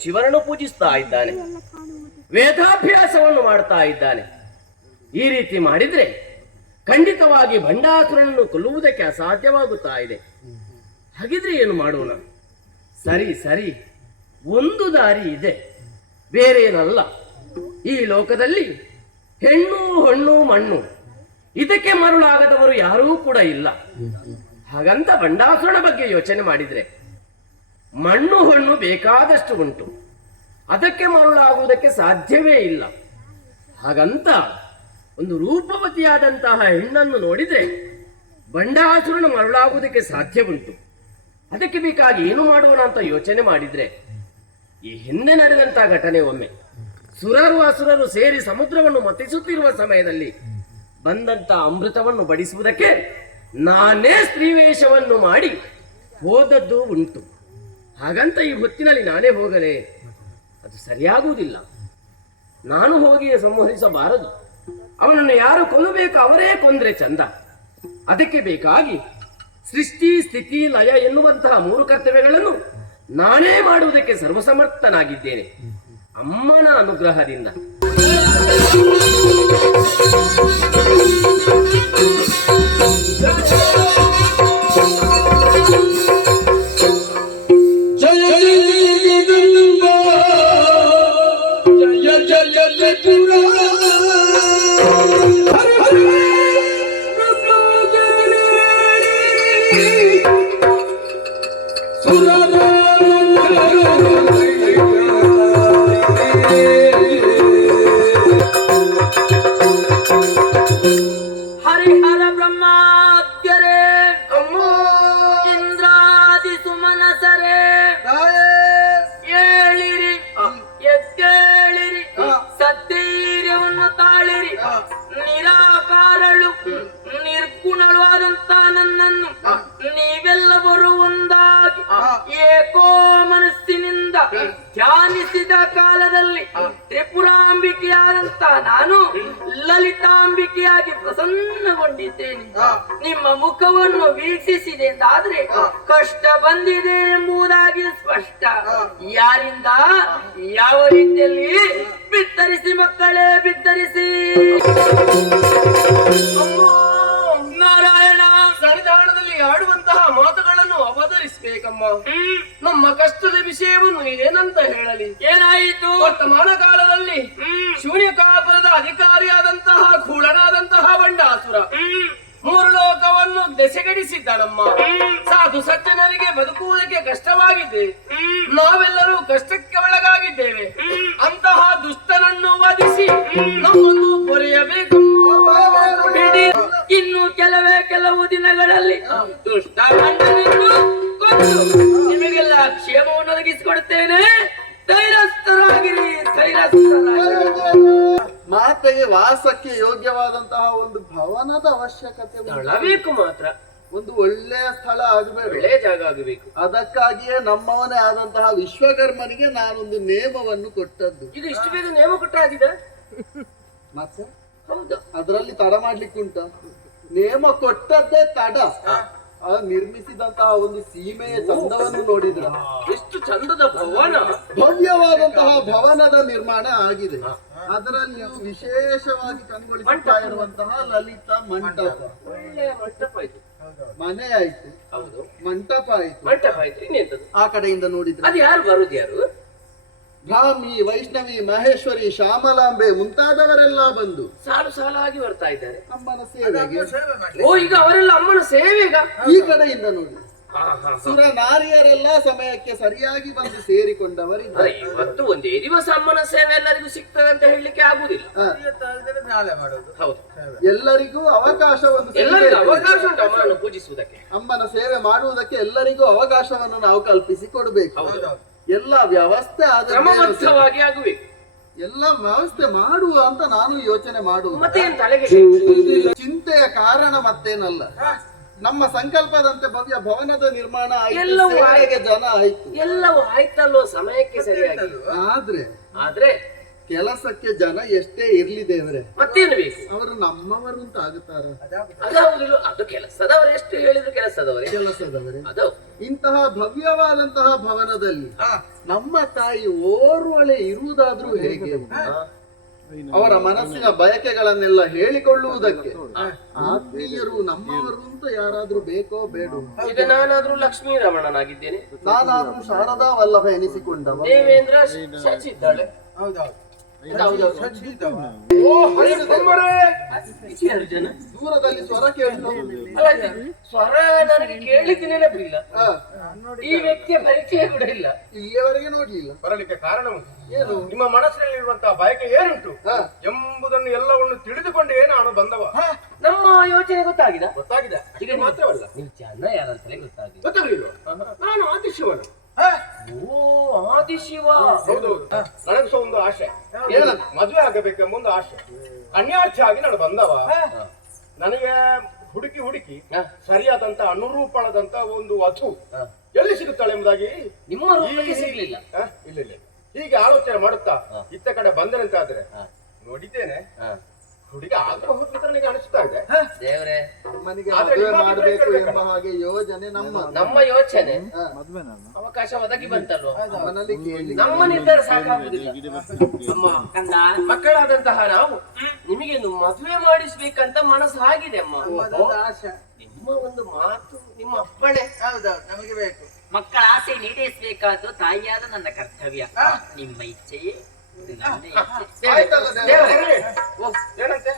ಶಿವನನ್ನು ಪೂಜಿಸ್ತಾ ಇದ್ದಾನೆ, ವೇದಾಭ್ಯಾಸವನ್ನು ಮಾಡ್ತಾ ಇದ್ದಾನೆ. ಈ ರೀತಿ ಮಾಡಿದ್ರೆ ಖಂಡಿತವಾಗಿ ಭಂಡಾಸುರನನ್ನು ಕೊಲ್ಲುವುದಕ್ಕೆ ಅಸಾಧ್ಯವಾಗುತ್ತಾ ಇದೆ. ಹಾಗಿದ್ರೆ ಏನು ಮಾಡೋಣ? ಸರಿ ಸರಿ, ಒಂದು ದಾರಿ ಇದೆ, ಬೇರೇನಲ್ಲ. ಈ ಲೋಕದಲ್ಲಿ ಹೆಣ್ಣು ಹಣ್ಣು ಮಣ್ಣು ಇದಕ್ಕೆ ಮರುಳಾಗದವರು ಯಾರೂ ಕೂಡ ಇಲ್ಲ. ಹಾಗಂತ ಭಂಡಾಸುರನ ಬಗ್ಗೆ ಯೋಚನೆ ಮಾಡಿದ್ರೆ ಮಣ್ಣು ಹಣ್ಣು ಬೇಕಾದಷ್ಟು ಉಂಟು, ಅದಕ್ಕೆ ಮರುಳಾಗುವುದಕ್ಕೆ ಸಾಧ್ಯವೇ ಇಲ್ಲ. ಹಾಗಂತ ಒಂದು ರೂಪವತಿಯಾದಂತಹ ಹೆಣ್ಣನ್ನು ನೋಡಿದ್ರೆ ಭಂಡಾಸುರನ ಮರುಳಾಗುವುದಕ್ಕೆ ಸಾಧ್ಯ ಉಂಟು. ಅದಕ್ಕೆ ಬೇಕಾಗಿ ಏನು ಮಾಡೋಣ ಅಂತ ಯೋಚನೆ ಮಾಡಿದ್ರೆ ಈ ಹಿಂದೆ ನಡೆದಂತಹ ಘಟನೆ ಒಮ್ಮೆ ಸುರರು ಅಸುರರು ಸೇರಿ ಸಮುದ್ರವನ್ನು ಮತಿಸುತ್ತಿರುವ ಸಮಯದಲ್ಲಿ ಬಂದಂತ ಅಮೃತವನ್ನು ಬಡಿಸುವುದಕ್ಕೆ ನಾನೇ ಸ್ತ್ರೀವೇಷವನ್ನು ಮಾಡಿ ಹೋದದ್ದು ಉಂಟು. ಹಾಗಂತ ಈ ಹೊತ್ತಿನಲ್ಲಿ ನಾನೇ ಹೋಗಲೇ? ಅದು ಸರಿಯಾಗುವುದಿಲ್ಲ. ನಾನು ಹೋಗಿ ಸಂಹರಿಸಬಾರದು. ಅವನನ್ನು ಯಾರು ಕೊಲ್ಲಬೇಕು, ಅವರೇ ಕೊಂದ್ರೆ ಚಂದ. ಅದಕ್ಕೆ ಬೇಕಾಗಿ ಸೃಷ್ಟಿ ಸ್ಥಿತಿ ಲಯ ಎನ್ನುವಂತಹ 3 ಕರ್ತವ್ಯಗಳನ್ನು ನಾನೇ ಮಾಡುವುದಕ್ಕೆ ಸರ್ವಸಮರ್ಥನಾಗಿದ್ದೇನೆ, ಅಮ್ಮನ ಅನುಗ್ರಹದಿಂದ. ಹರಿಹರ ಬ್ರಹ್ಮಾದ್ಯರೇ, ಇಂದ್ರಾದಿ ಸುಮನಸರೇ, ಏಳಿರಿ ಎದ್ದೇಳಿರಿ, ಸದ್ಧೈರ್ಯವನ್ನು ತಾಳಿರಿ. ನಿರಾಕಾರಳು ನಿರ್ಗುಣಳು ಆದಂತ ನನ್ನನ್ನು ನೀವೆಲ್ಲವರು ಒಂದಾಗಿ ಏಕೋ ಮನಸ್ಸಿನಿಂದ ಧ್ಯಾನಿಸಿದ ಕಾಲದಲ್ಲಿ ತ್ರಿಪುರಾಂಬಿಕೆಯಾದಂತ ನಾನು ಲಲಿತಾಂಬಿಕೆಯಾಗಿ ಪ್ರಸನ್ನಗೊಂಡಿದ್ದೇನೆ. ನಿಮ್ಮ ಮುಖವನ್ನು ವೀಕ್ಷಿಸಿದೆ ಎಂದಾದ್ರೆ ಕಷ್ಟ ಬಂದಿದೆ ಎಂಬುದಾಗಿ ಸ್ಪಷ್ಟ. ಯಾರಿಂದ ಯಾವ ರೀತಿಯಲ್ಲಿ? ಬಿತ್ತರಿಸಿ ಮಕ್ಕಳೇ, ಬಿತ್ತರಿಸಿ. ನಾರಾಯಣ, ಸರಿದಾಣದಲ್ಲಿ ಆಡುವಂತಹ ಮಾತುಗಳನ್ನು ಅವತರಿಸಬೇಕಮ್ಮ. ನಮ್ಮ ಕಷ್ಟದ ವಿಷಯವನ್ನು ಏನಂತ ಹೇಳಲಿ? ಏನಾಯಿತು? ವರ್ತಮಾನ ಕಾಲದಲ್ಲಿ ಶೂನ್ಯಕಾಪುರದ ಅಧಿಕಾರಿಯಾದಂತಹ ಖೂಳನಾದಂತಹ ಬಂಡಾಸುರ 3 ಲೋಕವನ್ನು ದೆಸೆಗಡಿಸಿದ್ದಾನಮ್ಮ. ಸಾಧು ಸಜ್ಜನರಿಗೆ ಬದುಕುವುದಕ್ಕೆ ಕಷ್ಟವಾಗಿದೆ, ನಾವೆಲ್ಲರೂ ಕಷ್ಟಕ್ಕೆ ಒಳಗಾಗಿದ್ದೇವೆ. ಅಂತಹ ದುಷ್ಟನನ್ನು ವಧಿಸಿ ನಮ್ಮನ್ನು ಪೊರೆಯಬೇಕಮ್ಮ. ಇನ್ನು ಕೆಲವು ದಿನಗಳಲ್ಲಿ ದುಷ್ಟ ಗಂಡನನ್ನು ಕೊಂದು ನಿಮಗೆಲ್ಲ ಕ್ಷೇಮವನ್ನು ಒದಗಿಸಿಕೊಡುತ್ತೇನೆ. ಧೈರ್ಯಸ್ಥರಾಗಿರಿ, ಧೈರ್ಯಸ್ಥರಾಗಿರಿ. ಮಾತೆಗೆ ವಾಸಕ್ಕೆ ಯೋಗ್ಯವಾದಂತಹ ಒಂದು ಭವನದ ಅವಶ್ಯಕತೆ ಬೇಕು ಮಾತ್ರ. ಒಂದು ಒಳ್ಳೆಯ ಸ್ಥಳ ಆಗಬೇಕು, ಒಳ್ಳೆಯ ಜಾಗ ಆಗಬೇಕು. ಅದಕ್ಕಾಗಿಯೇ ನಮ್ಮವನೇ ಆದಂತಹ ವಿಶ್ವಕರ್ಮನಿಗೆ ನಾನೊಂದು ನೇಮವನ್ನು ಕೊಟ್ಟದ್ದು. ಇದು ಇಷ್ಟು ಬೇಗ ನೇಮ ಕೊಟ್ಟಾಗಿದೆ? ಮತ್ತೆ ಹೌದಾ? ಅದರಲ್ಲಿ ತಡ ಮಾಡ್ಲಿಕ್ಕುಂಟ? ನೇಮ ಕೊಟ್ಟದ್ದೇ ತಡ. ನಿರ್ಮಿಸಿದಂತಹ ಒಂದು ಸೀಮೆಯ ಚಂದವನ್ನು ನೋಡಿದ್ರ ಎಷ್ಟು ಚಂದದ ಭವನ, ಭವ್ಯವಾದಂತಹ ಭವನದ ನಿರ್ಮಾಣ ಆಗಿದೆ. ಅದರಲ್ಲಿಯೂ ವಿಶೇಷವಾಗಿ ಕಂಗೊಳಿಸುತ್ತಾ ಇರುವಂತಹ ಲಲಿತ ಮಂಟಪ. ಒಳ್ಳೆಯ ಮಂಟಪ ಇದು. ಮನೆ ಆಯ್ತು, ಹೌದು, ಮಂಟಪ ಆಯ್ತು. ಮಂಟಪ ಆಯ್ತು, ಇನ್ನೆಂತದ್ದು? ಆ ಕಡೆಯಿಂದ ನೋಡಿದ್ರೆ ಅದು ಯಾರು ಬರುದು? ಯಾರು? ಬ್ರಾಹ್ಮಿ, ವೈಷ್ಣವಿ, ಮಹೇಶ್ವರಿ, ಶ್ಯಾಮಲಾಂಬೆ ಮುಂತಾದವರೆಲ್ಲ ಬಂದು ಸಾಲು ಸಾಲಾಗಿ ಬರ್ತಾ ಇದ್ದಾರೆ ಅಮ್ಮನ ಸೇವೆಗೆ. ಓ, ಈಗ ಅವರೆಲ್ಲ ಅಮ್ಮನ ಸೇವೆಗ ಈ ಕಡೆಯಿಂದ ನೋಡಿ ಸುರ ನಾರಿಯರೆಲ್ಲ ಸಮಯಕ್ಕೆ ಸರಿಯಾಗಿ ಬಂದು ಸೇರಿಕೊಂಡವರಿದ್ದಾರೆ. ಇವತ್ತು ಒಂದೇ ದಿವಸ ಅಮ್ಮನ ಸೇವೆ ಎಲ್ಲರಿಗೂ ಸಿಗ್ತದೆ ಅಂತ ಹೇಳಲಿಕ್ಕೆ ಆಗುದಿಲ್ಲ. ನಾಳೆ ಮಾಡೋದು. ಹೌದು, ಎಲ್ಲರಿಗೂ ಅವಕಾಶವನ್ನು ಎಲ್ಲರಿಗೂ ಅವಕಾಶ ಉಂಟು ಅಮ್ಮನನ್ನು ಪೂಜಿಸುವುದಕ್ಕೆ, ಅಮ್ಮನ ಸೇವೆ ಮಾಡುವುದಕ್ಕೆ ಎಲ್ಲರಿಗೂ ಅವಕಾಶವನ್ನು ನಾವು ಕಲ್ಪಿಸಿ ಕೊಡಬೇಕು. ಎಲ್ಲ ವ್ಯವಸ್ಥೆ ಕ್ರಮಬದ್ಧವಾಗಿ ಆಗಬೇಕು. ಎಲ್ಲ ವ್ಯವಸ್ಥೆ ಮಾಡುವ ಅಂತ ನಾನು ಯೋಚನೆ ಮಾಡುವುದು. ಮತ್ತೆ ತಲೆಗೆ ಚಿಂತೆಯ ಕಾರಣ ಮತ್ತೇನಲ್ಲ, ನಮ್ಮ ಸಂಕಲ್ಪದಂತೆ ಭವ್ಯ ಭವನದ ನಿರ್ಮಾಣ ಎಲ್ಲವೂ ಆಯ್ತು, ಜನ ಆಯ್ತು, ಎಲ್ಲವೂ ಆಯ್ತಲ್ಲೋ ಸಮಯಕ್ಕೆ ಸರಿಯಾಗಿ. ಆದ್ರೆ ಕೆಲಸಕ್ಕೆ ಜನ ಎಷ್ಟೇ ಇರ್ಲಿ ದೇವ್ರೆ, ಮತ್ತೇನು ಬೇಕು? ಅವರು ನಮ್ಮವರು ಅಂತ ಆಗುತ್ತಾರ? ಅದಾಗುದಿಲ್ಲ. ಅದು ಕೆಲಸದವರು ಎಷ್ಟು ಹೇಳಿದ್ರು ಕೆಲಸದವರೇ. ಅದು ಇಂತಹ ಭವ್ಯವಾದಂತಹ ಭವನದಲ್ಲಿ ನಮ್ಮ ತಾಯಿ ಓರ್ವಳೆ ಇರುವುದಾದ್ರೂ ಹೇಗೆ? ಅವರ ಮನಸ್ಸಿನ ಬಯಕೆಗಳನ್ನೆಲ್ಲ ಹೇಳಿಕೊಳ್ಳುವುದಕ್ಕೆ ಆತ್ಮೀಯರು ನಮ್ಮವರು ಅಂತ ಯಾರಾದ್ರೂ ಬೇಕೋ ಬೇಡ? ಈಗ ನಾನಾದ್ರೂ ಲಕ್ಷ್ಮೀ ರಮಣನಾಗಿದ್ದೇನೆ, ನಾನಾದ್ರೂ ಶಾರದಾ ವಲ್ಲಭ ಎನಿಸಿಕೊಂಡವ, ದೇವೇಂದ್ರ ಶಚಿದ್ದಾಳೆ. ದೂರದಲ್ಲಿ ಸ್ವರ ಕೇಳ್ತಾ ಸ್ವರ ನನಗೆ ಕೇಳಿದ್ದು ನೆನಪಿಲ್ಲ, ಈ ವ್ಯಕ್ತಿಯ ಪರಿಚಯ ಕೂಡ ಇಲ್ಲ, ಇಲ್ಲಿಯವರೆಗೆ ನೋಡ್ಲಿಲ್ಲ. ಬರಲಿಕ್ಕೆ ಕಾರಣ ಏನು? ನಿಮ್ಮ ಮನಸ್ಸಿನಲ್ಲಿರುವಂತಹ ಬಯಕೆ ಏನುಂಟು ಎಂಬುದನ್ನು ಎಲ್ಲವನ್ನು ತಿಳಿದುಕೊಂಡೇ ನಾನು ಬಂದವ. ನಮ್ಮ ಯೋಚನೆ ಗೊತ್ತಾಗಿದೆ. ಈಗ ಮಾತ್ರವಲ್ಲ, ನೀವು ಜನ ಯಾರಂತಲೇ ಗೊತ್ತಾಗಿದೆ. ಗೊತ್ತಾಗಲಿಲ್ಲ, ನಾನು ಆದಿಶಿವನು. ಓ ಆದಿಶಿವ. ಹೌದೌದು, ನನಗೆ ಸಹ ಒಂದು ಆಶೆ, ಮದುವೆ ಆಗಬೇಕೆಂಬ ಒಂದು ಆಶೆ. ಕನ್ಯಾರ್ಥಿ ಆಗಿ ನಾನು ಬಂದವ. ನನಗೆ ಹುಡುಕಿ ಹುಡುಕಿ ಸರಿಯಾದಂತ ಅನುರೂಪಣದಂತ ಒಂದು ವಧು ಎಲ್ಲಿ ಸಿಗುತ್ತಾಳೆ ಎಂಬುದಾಗಿ ನಿಮ್ಮ ರೂಪಕ್ಕೆ ಸಿಗ್ಲಿಲ್ಲ. ಇಲ್ಲ, ಹೀಗೆ ಆಲೋಚನೆ ಮಾಡುತ್ತಾ ಇತ್ತ ಕಡೆ ಬಂದನಂತಾದ್ರೆ ನೋಡಿದ್ದೇನೆ, ಹುಡುಗಿ ಆಗಬಹುದು ಅಂತ ನನಗೆ ಅನಿಸ್ತಾ ಇದೆ. ದೇವರೇ, ಮನೆಗೆ ಮದುವೆ ಮಾಡಬೇಕು ಎಂಬ ಹಾಗೆ ಯೋಜನೆ ನಮ್ಮ ಯೋಚನೆ ಅವಕಾಶ ಒದಗಿ ಬಂತಲ್ವ, ಮನೆಯಲ್ಲಿ ಕೇಳಿ ನಮ್ಮ ನಿರ್ಧಾರ ಸಾಕಾಗುವುದಿಲ್ಲ. ಅಮ್ಮ ಕಂದ, ಮಕ್ಕಳಾದಂತಹ ನಾವು ನಿಮಗೆ ಮದುವೆ ಮಾಡಿಸ್ಬೇಕಂತ ಮನಸ್ಸು ಆಗಿದೆ ಅಮ್ಮ. ನಿಮ್ಮ ಒಂದು ಮಾತು, ನಿಮ್ಮ ಅಪ್ಪಣೆ ನಮಗೆ ಬೇಕು. ಮಕ್ಕಳ ಆಸೆ ಈಡೇರಿಸಬೇಕಾದ್ದು ತಾಯಿಯಾದ ನನ್ನ ಕರ್ತವ್ಯ. ನಿಮ್ಮ ಇಚ್ಛೆಯೇ ನನ್ನ ಇಚ್ಛೆ. ಏನಂತೆ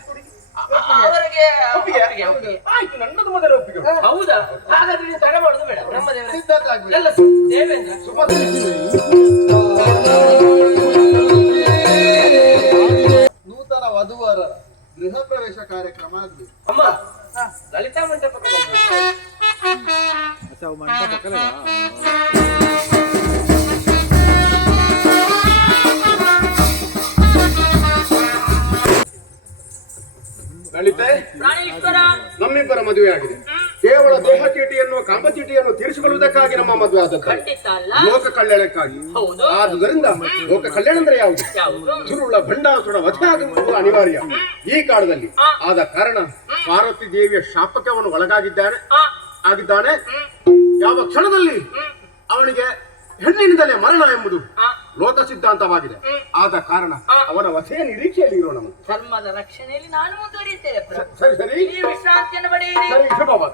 ಅವರಿಗೆ ಆಯ್ತು, ನನ್ನದು ಮೊದಲ ಒಪ್ಪಿಗೆ. ಹೌದಾ? ಹಾಗಾದ್ರೆ ನೀವು ತಡ ಮಾಡುದು ಬೇಡ. ನಮ್ಮ ಸಿದ್ಧತೆ ಎಲ್ಲ ದೇವೇಂದ್ರ ನೂತನ ವಧುವರ ಗೃಹ ಪ್ರವೇಶ ಕಾರ್ಯಕ್ರಮ ಆಗ್ಬೇಕು. ಅಮ್ಮ, ಲಲಿತಾ ಮಂಟಪಕ್ಕೆ ಲಲಿತೆ, ಪ್ರಾಣೇಶ್ವರ, ನಮ್ಮಿಬ್ಬರ ಮದುವೆ ಆಗಿದೆ. ಕೇವಲ ದೇಹ ಚೀಟಿಯನ್ನು ಕಾಮ ಚೀಟಿಯನ್ನು ತೀರಿಸಿಕೊಳ್ಳುವುದಕ್ಕಾಗಿ ನಮ್ಮ ಮದುವೆ ಆದದ್ದು, ಖಂಡಿತ ಅಲ್ಲ. ಲೋಕ ಕಲ್ಯಾಣಕ್ಕಾಗಿ. ಹೌದು. ಆದುದರಿಂದ ಲೋಕ ಕಲ್ಯಾಣ ಅಂದ್ರೆ ಯಾವುದು? ಸುರುಳ ಭಂಡಾಸುರ ವಧೆ ಆಗುವುದು ಅನಿವಾರ್ಯ ಈ ಕಾಲದಲ್ಲಿ. ಆದ ಕಾರಣ ಪಾರ್ವತಿ ದೇವಿಯ ಶಾಪಕ್ಕೆ ಅವನು ಆಗಿದ್ದಾನೆ. ಯಾವ ಕ್ಷಣದಲ್ಲಿ ಅವನಿಗೆ ಹೆಣ್ಣಿನಿಂದಲೇ ಮರಣ ಎಂಬುದು ಲೋಕ ಸಿದ್ಧಾಂತವಾಗಿದೆ. ಆದ ಕಾರಣ ಅವನ ವಧೆಯ ನಿರೀಕ್ಷೆಯಲ್ಲಿ ಇರೋಣ. ಧರ್ಮದ ರಕ್ಷಣೆಯಲ್ಲಿ ನಾನು ಮುಂದುವರಿಯುತ್ತೇನೆ ಪ್ರಭು. ಸರಿ, ಈ ವಿಶ್ರಾಂತಿಯನ್ನು ಪಡೆಯಿರಿ. ಸರಿ, ಶುಭವಾದ.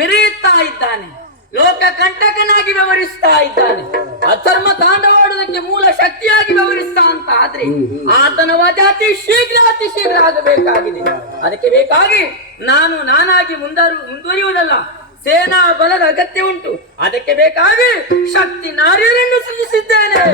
ಮೆರೆಯುತ್ತಾ ಇದ್ದಾನೆ, ಲೋಕ ಕಂಟಕನಾಗಿ ವ್ಯವಹರಿಸ್ತಾ ಇದ್ದಾನೆ, ಅಧರ್ಮ ತಾಂಡವಾಡುವುದಕ್ಕೆ ಮೂಲ ಶಕ್ತಿಯಾಗಿ ವ್ಯವಹರಿಸ್ತಾ ಅಂತ ಆದ್ರೆ ಆತನ ವಧೆ ಅತಿ ಶೀಘ್ರ ಆಗಬೇಕಾಗಿದೆ. ಅದಕ್ಕೆ ಬೇಕಾಗಿ ನಾನಾಗಿ ಮುಂದುವರಿಯುವುದಲ್ಲ, ಸೇನಾ ಬಲದ ಅಗತ್ಯ ಉಂಟು. ಅದಕ್ಕೆ ಬೇಕಾಗಿ ಶಕ್ತಿ ನಾರಿಯರನ್ನು ಸೃಜಿಸಿದ್ದೇನೆ.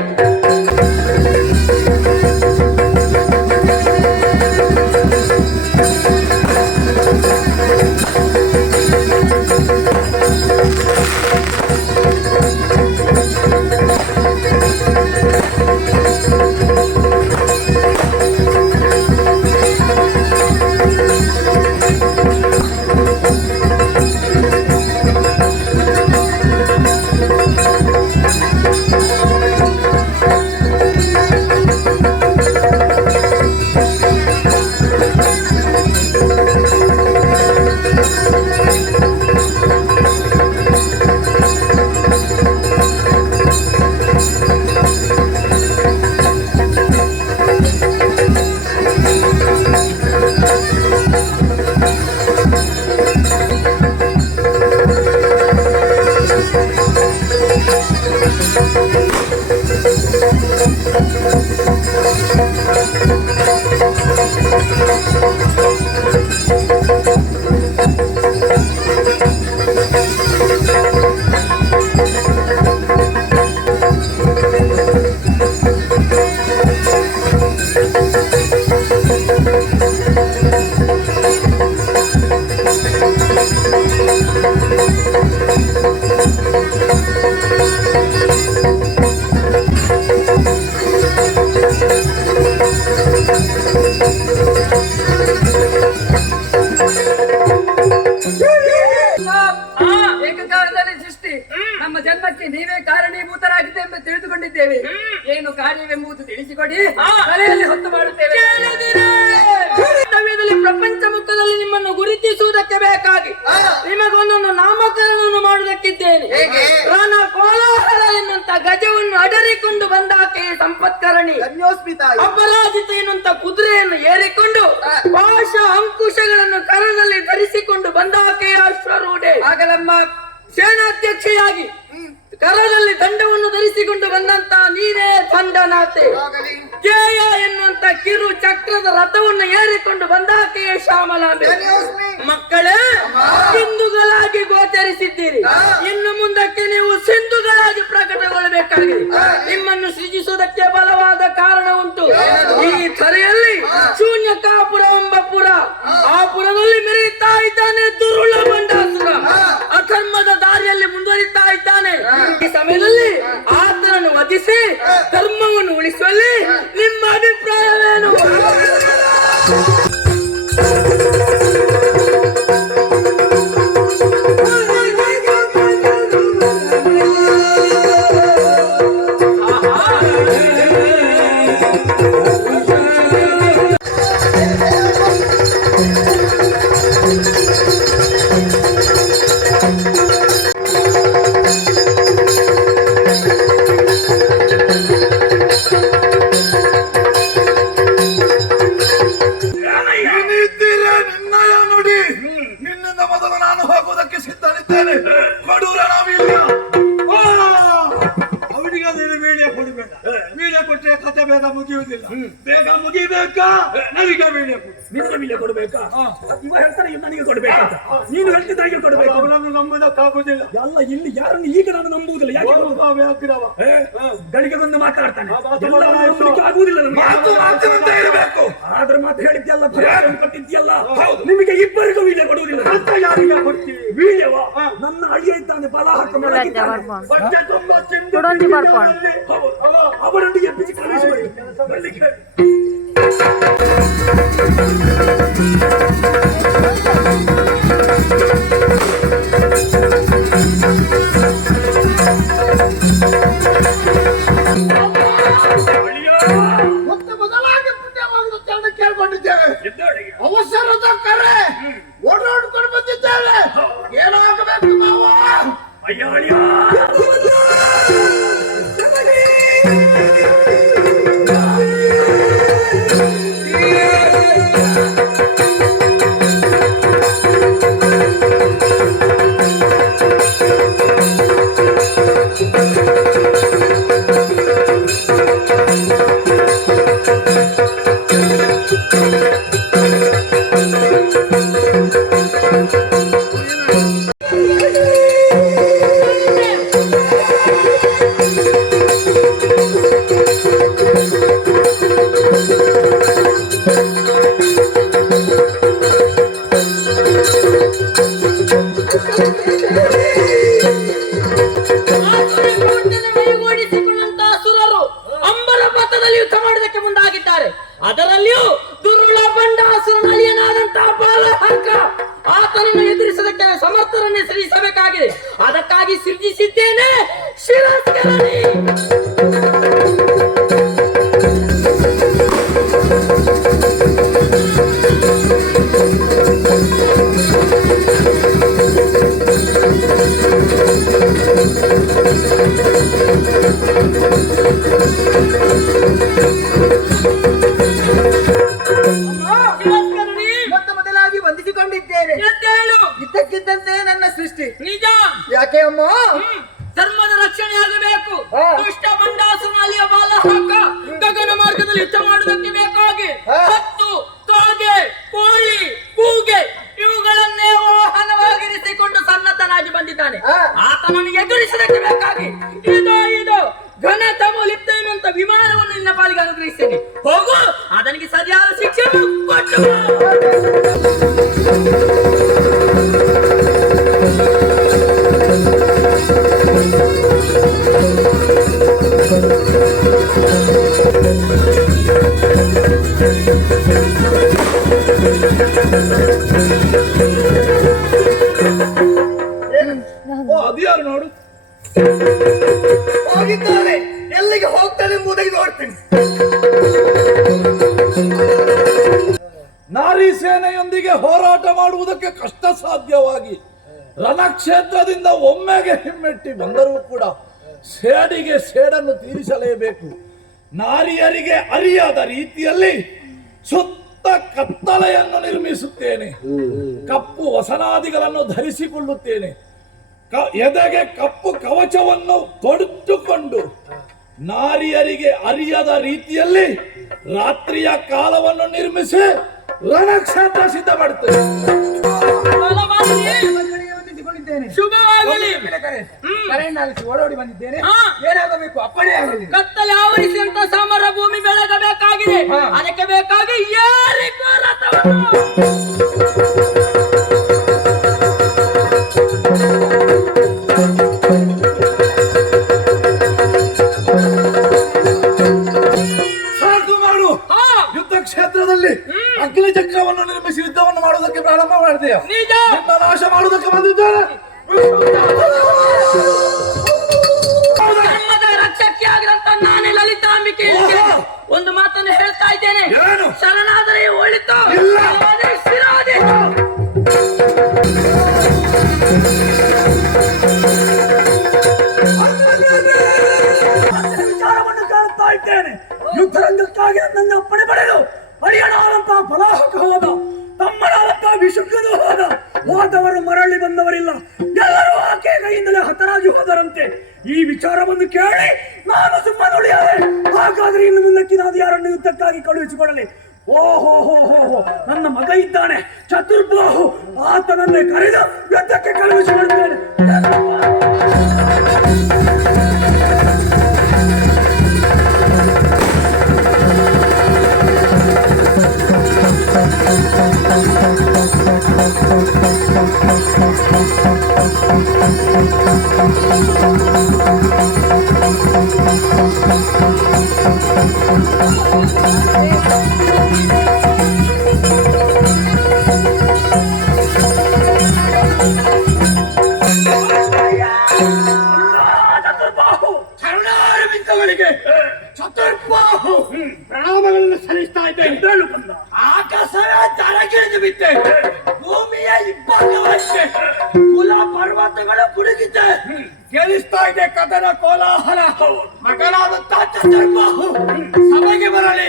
ಏಕಕಾಲದಲ್ಲಿ ಸೃಷ್ಟಿ ನಮ್ಮ ಜನ್ಮಕ್ಕೆ ನೀವೇ ಕಾರಣೀಭೂತರಾಗಿದೆ ಎಂದು ತಿಳಿದುಕೊಂಡಿದ್ದೇವೆ. ಏನು ಕಾರ್ಯವೆಂಬುದು ತಿಳಿಸಿಕೊಡಿ, ತಲೆಯಲ್ಲಿ ಹೊತ್ತು ಮಾಡುತ್ತೇವೆ. ಕರ್ತವ್ಯದಲ್ಲಿ ಪ್ರಪಂಚ ಮುಖದಲ್ಲಿ ನಿಮ್ಮನ್ನು ಗುರುತಿಸುವುದಕ್ಕೆ ಬೇಕಾಗಿ ನಿಮಗೊಂದೊಂದು ನಾಮಕರಣವನ್ನು ಮಾಡುವುದಕ್ಕಿದ್ದೇನೆ. ರಾಣ ಕೋಲಾಹಲ ಎನ್ನುವಂತ ಗಜವನ್ನು ಅಡರಿಕೊಂಡು ಬಂದಾಕೆ ಸಂಪತ್ಕರಣಿ, ಅಪರಾಜಿತ ಎನ್ನುವಂತ ಕುದುರೆಯನ್ನು ಏರಿಕೊಂಡು ಪಾಶ ಅಂಕುಶಗಳನ್ನು ಕರದಲ್ಲಿ ಧರಿಸಿಕೊಂಡು ಬಂದಾಕೆ ಅಶ್ವರೂಢೆ, ಆಗಲಮ್ಮ ಸೇನಾಧ್ಯಕ್ಷೆಯಾಗಿ ಕರದಲ್ಲಿ ದಂಡವನ್ನು ಧರಿಸಿಕೊಂಡು ಬಂದಂತ ನೀನೇ ದಂಡನಾಥೆ, ಜಯ ಎನ್ನುವಂತ ಕಿರು ಚಕ್ರದ ರಥವನ್ನು ಏರಿಕೊಂಡು ಬಂದಾಕೆಯೇ ಶ್ಯಾಮಲಾಂಬೆ. ಮಕ್ಕಳೇ, ಸಿಂಧುಗಳಾಗಿ ಗೋಚರಿಸಿದ್ದೀರಿ. ಇನ್ನು ಮುಂದಕ್ಕೆ ನೀವು ಸಿಂಧುಗಳಾಗಿ ಪ್ರಕಟಗೊಳ್ಳಬೇಕಾಗಿದೆ. ನಿಮ್ಮನ್ನು ಸೃಜಿಸುವುದಕ್ಕೆ ಬಲವಾದ ಕಾರಣ ಉಂಟು. ಈ ಧರೆಯಲ್ಲಿ ಶೂನ್ಯಕಾಪುರ ಎಂಬ ಪುರ, ಆ ಪುರದಲ್ಲಿ ಮೆರೆಯುತ್ತಾ ಇದ್ದಾನೆ ದುರುಳ ಬಂಡಾಸುರ. ಅಧರ್ಮದ ದಾರಿಯಲ್ಲಿ ಮುಂದುವರಿತಾ ಇದ್ದಾನೆ. ಈ ಸಮಯದಲ್ಲಿ ಆತನನ್ನು ವಧಿಸಿ ಧರ್ಮವನ್ನು ಉಳಿಸುವಲ್ಲಿ ನಿಮ್ಮ ಅಭಿಪ್ರಾಯವೇನು? ಮುಗಿಯುವುದಿಲ್ಲ. ಬೇಗ ಮುಗಿಬೇಕಾ? ನನಗೆ ವೀಳ್ಯ ಕೊಡಬೇಕಾ? ಇವ ಹೇಳ್ತಾನೆ ನನಗೆ ಕೊಡ್ಬೇಕಂತ. ನೀನು ಹೇಳ್ತಿದ್ದಾಗೆ ಕೊಡಬೇಕು. ಅವನನ್ನು ನಂಬುವುದಕ್ಕಾಗುವುದಿಲ್ಲ. ಎಲ್ಲ ಇಲ್ಲಿ ಯಾರನ್ನು ಈಗ ನಾನು ನಂಬುವುದಿಲ್ಲ. ಯಾಕೆ ಗಳಿಗೆ ಬಂದು ಮಾತಾಡ್ತಾನೆ. ಆಗುವುದಿಲ್ಲ. ಆದ್ರೆ ಮಾತು ಹೇಳಿದ್ಯಲ್ಲ, ಕೊಟ್ಟಿದ್ಯಲ್ಲ, ನಿಮಗೆ ಇಬ್ಬರಿಗೂ ವೀಳ್ಯ ಕೊಡುವುದಿಲ್ಲ. ಅಂತ ಯಾರಿಗೆ ಕೊಡ್ತೀವಿ ವೀಳ್ಯವ? ನನ್ನ ಅಳಿಯ ಇದ್ದಾನೆ, ಬಲ ಹಾಕ ಅವರೊಂದಿಗೆ ಬಿಸಿ ಕಳಿಸಿಕೊಳ್ಳಿ. ಮತ್ತೆ ಬದಲಾಗಿ ಪುಣ್ಯವಾಗುವುದು ಚರಣ ಕೇಳ್ಕೊಂಡಿದ್ದೇವೆ. ಅವಸರದ ಕರೆ ಓಡಾಡ್ಕೊಂಡು ಬಂದಿದ್ದೇವೆ. ಏನಾಗಬೇಕು ನಾವು? ಅಯ್ಯೋ ಶಂಕರನೇ. ಮೊತ್ತ ಮೊದಲಾಗಿ ವಂದಿಸಿಕೊಂಡಿದ್ದೇನೆ. ಎದ್ದೇಳು. ಇದ್ದಕ್ಕಿದ್ದಂತೆ ನನ್ನ ಸೃಷ್ಟಿ. ನಿಜ. ಯಾಕೆ ಅಮ್ಮ? ಧರ್ಮದ ರಕ್ಷಣೆಯಾಗಬೇಕು. ಹಾ. ದುಷ್ಟ ಬಂಡಾಸುರನ ಅಲಿಯ ಬಾಲ ಹಾಕ ಗಗನ ಮಾರ್ಗದಲ್ಲಿ ಯುದ್ಧ ಮಾಡುವುದಕ್ಕೆ ಬೇಕಾಗಿ ಹಾ. ಹತ್ತು ಕಾಗೆ ಕೋಳಿ ಕೂಗೆ ಇವುಗಳನ್ನೇ ವಾಹನವಾಗಿರಿಸಿಕೊಂಡು ಸನ್ನದ್ಧನಾಗಿ ಬಂದಿದ್ದಾನೆ. ಹಾ. ಆತನನ್ನು ಎದುರಿಸುವುದಕ್ಕೆ ಬೇಕಾಗಿ ಇದು ಘನ ತಮೋಲಿಪ್ತ ಎನ್ನುವಂತ ವಿಮಾನವನ್ನು ನಿನ್ನ ಪಾಲಿಗೆ ಅನುಗ್ರಹಿಸ್ತೇನೆ. ಹೋಗು, ಅದನಿಗೆ ಸರಿಯಾದ ಶಿಕ್ಷೆಯನ್ನು ಕೊಟ್ಟು ಅದ್ಯಾರು ನೋಡು. ಹೋಗಿದ್ದಾನೆ. ಎಲ್ಲಿಗೆ ಹೋಗ್ತಾನೆ ಎಂಬುದಾಗಿ ನೋಡ್ತೀನಿ. ನಾರಿ ಸೇನೆಯೊಂದಿಗೆ ಹೋರಾಟ ಮಾಡುವುದಕ್ಕೆ ಕಷ್ಟ ಸಾಧ್ಯವಾಗಿ ರಣಕ್ಷೇತ್ರದಿಂದ ಒಮ್ಮೆಗೆ ಹಿಮ್ಮೆಟ್ಟಿ ಬಂದರೂ ಕೂಡ ಸೇಡಿಗೆ ಸೇಡನ್ನು ತೀರಿಸಲೇಬೇಕು. ನಾರಿಯರಿಗೆ ಅರಿಯಾದ ರೀತಿಯಲ್ಲಿ ಸುತ್ತ ಕತ್ತಲೆಯನ್ನು ನಿರ್ಮಿಸುತ್ತೇನೆ. ಕಪ್ಪು ವಸನಾದಿಗಳನ್ನು ಧರಿಸಿಕೊಳ್ಳುತ್ತೇನೆ. ಎದೆಗೆ ಕಪ್ಪು ಕವಚವನ್ನು ತೊಡುತ್ತುಕೊಂಡು ನಾರಿಯರಿಗೆ ಅರಿಯದ ರೀತಿಯಲ್ಲಿ ರಾತ್ರಿಯ ಕಾಲವನ್ನು ನಿರ್ಮಿಸಿ ರಣಕ್ಷೇತ್ರ ಸಿದ್ಧ ಮಾಡುತ್ತೇನೆ. ವಂದಿಸಿಕೊಂಡಿದ್ದೇನೆ. ಶುಭವಾಗಲಿ. ಓಡೋಡಿ ಬಂದಿದ್ದೇನೆ. ಹಾ. ಏನಾಗಬೇಕು ಅಪ್ಪಣೆ ಆಗಲಿ. ಕತ್ತಲೆ ಆವರಿಸಿದಂತ ಸಮರ ಭೂಮಿ ಬೆಳಗಬೇಕಾಗಿದೆ. ಅದಕ್ಕೆ ಬೇಕಾಗಿ ಯಾರಿಗೂ ರಥವನ್ನು ಸಾಕು ಮಾಡು. ಯುದ್ಧ ಕ್ಷೇತ್ರದಲ್ಲಿ ಅಗ್ನಿ ಚಕ್ರವನ್ನು ನಿರ್ಮಿಸಿ ಯುದ್ಧವನ್ನು ಮಾಡುವುದಕ್ಕೆ ಪ್ರಾರಂಭ ಮಾಡಿದೆಯಾ? ನಿಜ. ನಿನ್ನ ನಾಶ ಮಾಡುವುದಕ್ಕೆ ಬಂದಿದ್ದಾರೆ. ಧರ್ಮದ ರಕ್ಷಕಿಯಾಗಿರಂತ ನಾನೇ ಲಲಿತಾಂಬಿಕೆ ಒಂದು ಮಾತನ್ನು ಹೇಳ್ತಾ ಇದ್ದೇನೆ. ಏನು? ಶರಣಾದರೆ ಒಳಿತು, ಇಲ್ಲ. ಇಲ್ಲವಾದರೆ ಶಿರಾದೆ. ವಿಚಾರವನ್ನು ಕಾಣುತ್ತಾ ಇದ್ದೇನೆ. ಯುದ್ಧರಂಗಕ್ಕಾಗಿ ನನ್ನ ಅಪ್ಪಣೆ ಪಡೆದು ಹರಿಯಣಾದಂತಹ ಫಲಾಹಕ ಹೋದ, ತಮ್ಮನಾದಂತಹ ವಿಶುದ್ಧನು ಹೋದವರು ಮರಳಿ ಬಂದವರಿಲ್ಲ. ಎಲ್ಲರೂ ಆಕೆ ಕೈಯಿಂದಲೇ ಹತರಾಗಿ ಹೋದರಂತೆ. ಈ ವಿಚಾರವನ್ನು ಕೇಳಿ ನಾನು ಸುಮ್ಮನುಳಿಯಾದೆ. ಹಾಗಾದ್ರೆ ಇನ್ನು ಮುಂದಕ್ಕೆ ನಾನು ಯಾರನ್ನು ಯುದ್ಧಕ್ಕಾಗಿ ಕಳುಹಿಸಿಕೊಡಲಿ? ಓಹೋ ಹೋ ಹೋ ಹೋ, ನನ್ನ ಮಗ ಇದ್ದಾನೆ ಚತುರ್ಬಾಹು, ಆತನನ್ನೇ ಕರೆದು ಯುದ್ಧಕ್ಕೆ ಕಳುಹಿಸಿಕೊಡುತ್ತೇನೆ. ಚತುರ್ಬಾಹು ಪ್ರಣಾಮಗಳನ್ನು ಸಲ್ಲಿಸ್ತಾ ಇದ್ದೇನೆ. ಆಕಾಶವೇ ತರಗಿಳಿದು ಬಿಟ್ಟೆ, ಭೂಮಿಯ ಇಬ್ಬಾಗವಾಗಿದೆ, ಕುಲ ಪರ್ವತಗಳು ಕುಡುಗಿದೆ, ಕೇಳಿಸ್ತಾ ಇದೆ ಕದನ ಕೋಲಾಹಲ. ಮಗನಾದಂತಹ ಚತುರ್ಬಾಹು ಸಭೆಗೆ ಬರಲಿ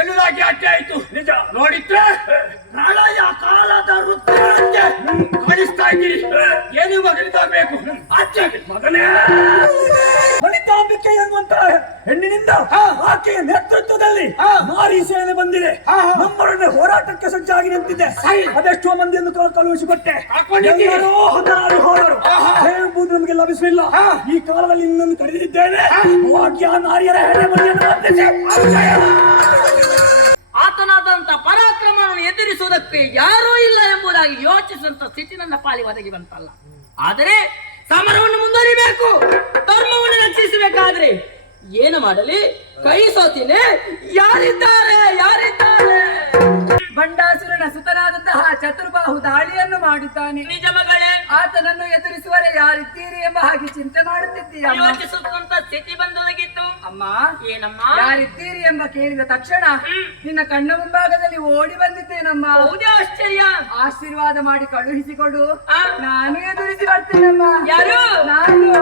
ಎನ್ನುವುದಾಗಿ ಆಜ್ಞೆ ಆಯ್ತು. ನಿಜ ನೋಡಿದ್ರೆ ಪ್ರಳಯ ಕಾಲದ ಋತುಗಳಂತೆ ಕಾಣಿಸ್ತಾ ಇದ್ದೀರಿ. ಏನು ಮಗನಿದ್ದಾಗಬೇಕು ಆಜ್ಞೆ ಮಗನೇ. ಲಲಿತಾಂಬಿಕೆ ಎನ್ನುವಂತಹ ಹೆಣ್ಣಿನಿಂದ ಆಕೆಯ ನೇತೃತ್ವದಲ್ಲಿ ನಾರಿ ಸೇನೆ ಬಂದಿದೆ. ನಮ್ಮರನ್ನೇ ಹೋರಾಟಕ್ಕೆ ಸಜ್ಜಾಗಿ ನಿಂತಿದೆ. ಅದೆಷ್ಟೋ ಮಂದಿಯನ್ನು ಕಳುಹಿಸಿಕೊಟ್ಟೆ, ಎಲ್ಲರೂ ಹತರಾಗಿ ಹೋದರು. ಎಂಬುದು ನಮಗೆ ಲಭಿಸಲಿಲ್ಲ. ಈ ಕಾಲದಲ್ಲಿ ನಿನ್ನನ್ನು ಕರೆದಿದ್ದೇನೆ. ಭಾಗ್ಯ ನಾರಿಯರ ಹೆಣ್ಣೆಮರಿಯನ್ನು ವಂದಿಸಿ ಆತನಾದಂತ ಪರಾಕ್ರಮವನ್ನು ಎದುರಿಸುವುದಕ್ಕೆ ಯಾರೂ ಇಲ್ಲ ಎಂಬುದಾಗಿ ಯೋಚಿಸುವಂತ ಸ್ಥಿತಿ ನನ್ನ ಪಾಲಿಗೆ ಒದಗಿ ಬಂತಲ್ಲ. ಆದರೆ ಸಮರವನ್ನು ಮುಂದುವರಿಬೇಕು, ಧರ್ಮವನ್ನು ರಕ್ಷಿಸಬೇಕಾದ್ರೆ ಏನು ಮಾಡಲಿ? ಕೈ ಸೋತಿನೇ ಯಾರಿದ್ದಾರೆ? ಬಂಡಾಸುರನ ಸುತನಾದಂತಹ ಚತುರ್ಬಾಹು ದಾಳಿಯನ್ನು ಮಾಡಿದ್ದಾನೆ. ನಿಜ ಮಗಳೇ, ಆತನನ್ನು ಎದುರಿಸುವರೆ ಯಾರಿದ್ದೀರಿ ಎಂಬ ಹಾಗೆ ಚಿಂತೆ ಮಾಡುತ್ತಿದ್ದೀಯ ಯೋಚಿಸುತ್ತಂತ ಸ್ಥಿತಿ ಬಂದೊದಗಿತ್ತು. ಅಮ್ಮ. ಏನಮ್ಮ? ಯಾರಿದ್ದೀರಿ ಎಂಬ ಕೇಳಿದ ತಕ್ಷಣ ನಿನ್ನ ಕಣ್ಣ ಮುಂಭಾಗದಲ್ಲಿ ಓಡಿ ಬಂದಿದ್ದೇನಮ್ಮ. ಹೌದೇ ಆಶ್ಚರ್ಯ. ಆಶೀರ್ವಾದ ಮಾಡಿ ಕಳುಹಿಸಿಕೊಡು, ನಾನು ಎದುರಿಸಿ ಬರ್ತೇನಮ್ಮ. ಯಾರು? ನಾನು.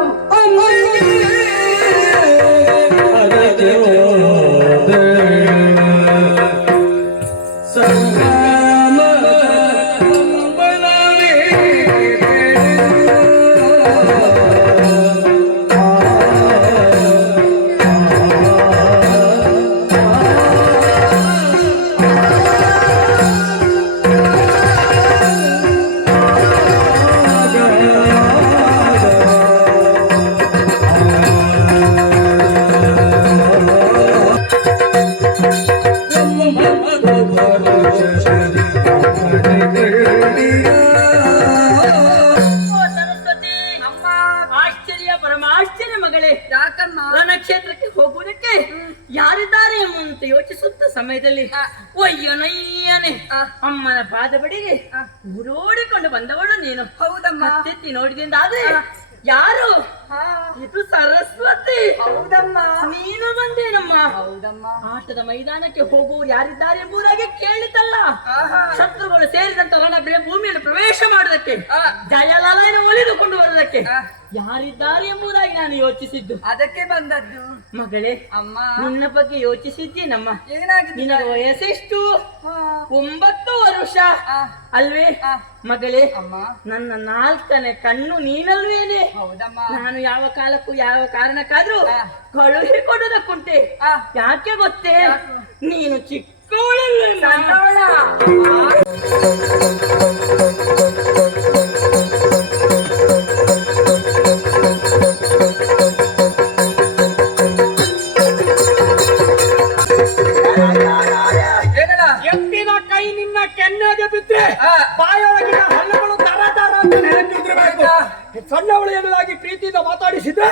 ಕ್ಷೇತ್ರಕ್ಕೆ ಹೋಗುವುದಕ್ಕೆ ಯಾರಿದ್ದಾರೆ ಎಂಬಂತ ಯೋಚಿಸುತ್ತ ಸಮಯದಲ್ಲಿ ಒಯ್ಯನಯ್ಯನೆ ಅಮ್ಮನ ಪಾದ ಬಡಿಗೆ ಊರೋಡಿಕೊಂಡು ಬಂದವಳು ನೀನು. ಹೌದಮ್ಮ. ತೆತ್ತಿ ನೋಡಿದಿಂದಾದ್ರೆ ಯಾರು? ಇದು ಸರಸ್ವತಿ. ಹೌದಮ್ಮ. ನೀನು ಬಂದೇನಮ್ಮ. ಹೌದಮ್ಮ. ಆಟದ ಮೈದಾನಕ್ಕೆ ಹೋಗುವವರು ಯಾರಿದ್ದಾರೆ ಎಂಬುದಾಗಿ ಕೇಳಿತಲ್ಲ. ಶತ್ರುಗಳು ಸೇರಿದಂತ ಭೂಮಿಯನ್ನು ಪ್ರವೇಶ ಮಾಡುವುದಕ್ಕೆ, ಜಯಲಲಯನ್ನು ಒಲಿದುಕೊಂಡು ಬರುವುದಕ್ಕೆ ಯಾರಿದ್ದಾರೆ ಎಂಬುದಾಗಿ ನಾನು ಯೋಚಿಸಿದ್ದು. ಅದಕ್ಕೆ ಬಂದದ್ದು. ಮಗಳೇ, ಅಮ್ಮ, ನಿನ್ನ ಬಗ್ಗೆ ಯೋಚಿಸಿದ್ದೀನಮ್ಮ. ಏನಾಗಿದೆ? ನಿನಗೆ ವಯಸ್ಸೆಷ್ಟು? 9 ವರ್ಷ ಅಲ್ವೇ ಮಗಳೇ? ಅಮ್ಮ, ನನ್ನ 4ನೇ ಕಣ್ಣು ನೀನಲ್ವೇನೆ? ಹೌದಮ್ಮ. ನಾನು ಯಾವ ಕಾಲಕ್ಕೂ ಯಾವ ಕಾರಣಕ್ಕಾದ್ರೂ ಕಳುಹಿಕೊಡುವುದಕ್ಕುಂಟೆ. ಯಾಕೆ ಗೊತ್ತೇ? ನೀನು ಚಿಕ್ಕವಳಲ್ವೇ? ಎತ್ತಿನ ಕೈ ನಿನ್ನ ಕೆನ್ನೆಗೆ ಬಿದ್ದರೆ ಬಾಯೊಳಗಿನ ಹಲ್ಲುಗಳು ತರ ತರ ಅಂತ ನೆನಪಿದ್ರಬೇಕು. ಸಣ್ಣವಳು ಎನ್ನುವುದಾಗಿ ಪ್ರೀತಿಯಿಂದ ಮಾತಾಡಿಸಿದ್ರೆ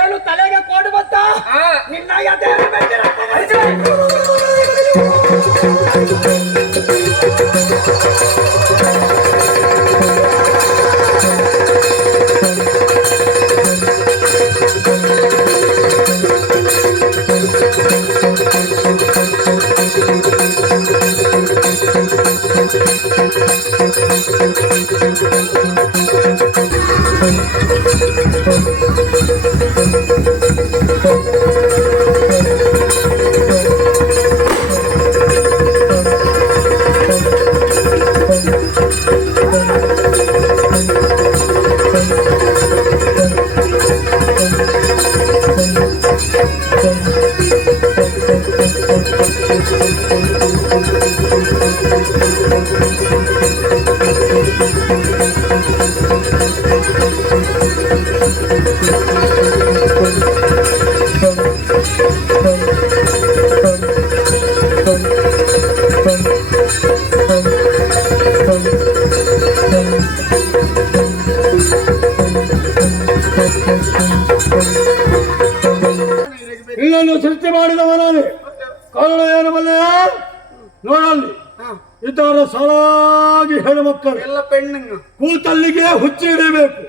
ಏನು ತಲೆಗೆ ಕೋಡು ಬಂತ? ನಿನ್ನ ಎದೆ ಇಲ್ಲನ್ನು ಸೃಷ್ಟಿ ಮಾಡಿದವನಾನೆ. ಕಾರಣ ಏನು ಬಲ್ಲೆಯ? ನೋಡಲ್ಲಿ ಇದ್ದವರ ಸಾಲಾಗಿ ಹೆಣ್ಣುಮಕ್ಕಳು ಎಲ್ಲ ಪೆಣ್ಣು ಕೂತಲ್ಲಿಗೆ ಹುಚ್ಚಿ ಹಿಡಿಬೇಕು,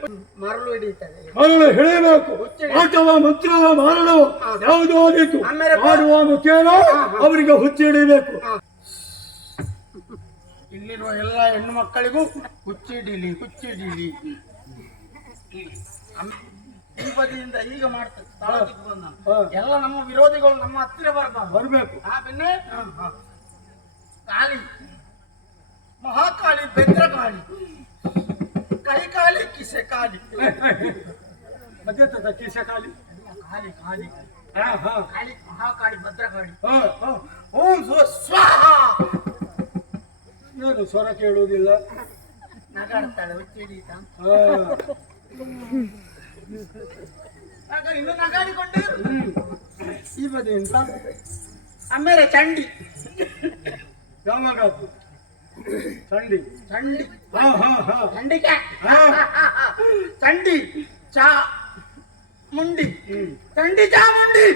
ಮರಳು ಹಿಡಿತಾರೆ. ಮರಳು ಹಿಡಿಯಬೇಕು. ಆಟವ ಮಂತ್ರವ ಮಾರಣವ ಯಾವುದು ಆಗಿತ್ತು ಮಾಡುವ ಮುಖೇನೋ ಅವರಿಗೆ ಹುಚ್ಚಿ ಹಿಡಿಯಬೇಕು. ಇಲ್ಲಿರುವ ಎಲ್ಲ ಹೆಣ್ಣು ಮಕ್ಕಳಿಗೂ ಹುಚ್ಚಿಡಿಲಿ ಹುಚ್ಚಿಡಿಲಿ. ಈ ಬದಿಯಿಂದ ಈಗ ಮಾಡ್ತಾರೆ. ತಾಳದಿಕ್ಕೆ ಬಂದ ಎಲ್ಲ ನಮ್ಮ ವಿರೋಧಿಗಳು ನಮ್ಮ ಹತ್ತಿರ ಬರಬೇಕು. ಬೆನ್ನೆ ಕಾಳಿ, ಮಹಾಕಾಳಿ, ಭದ್ರಕಾಳಿ, ಕೈ ಕಾಳಿ, ಕಿಸೆ ಕಾಳಿ, ಮಧ್ಯ ಕಿಸೆ ಕಾಲಿ ಕಾಳಿ ಕಾಳಿ ಕಾಳಿ ಮಹಾಕಾಳಿ, ಭದ್ರಕಾಳಿ. ಓಂ ಸ್ವಾಹ. ನಾನು ಸ್ವರ ಕೇಳುವುದಿಲ್ಲ. ನಗಾಡ್ತಾಳೆ ಹುಚ್ಚಿಡೀತ. ಇನ್ನು ನಗಾಡಿಕೊಂಡೆ ಈ ಬದಿ ಅಂತ. ಆಮೇಲೆ ಚಂಡಿ. ಯಾವಾಗ ಚಂಡಿ? ಚಂಡಿ ಚಂಡಿಕೆ ಚಂಡಿ ಚಾ ಮುಂಡಿ. ಚಂಡಿ ಚಾ ಮುಂಡಿ.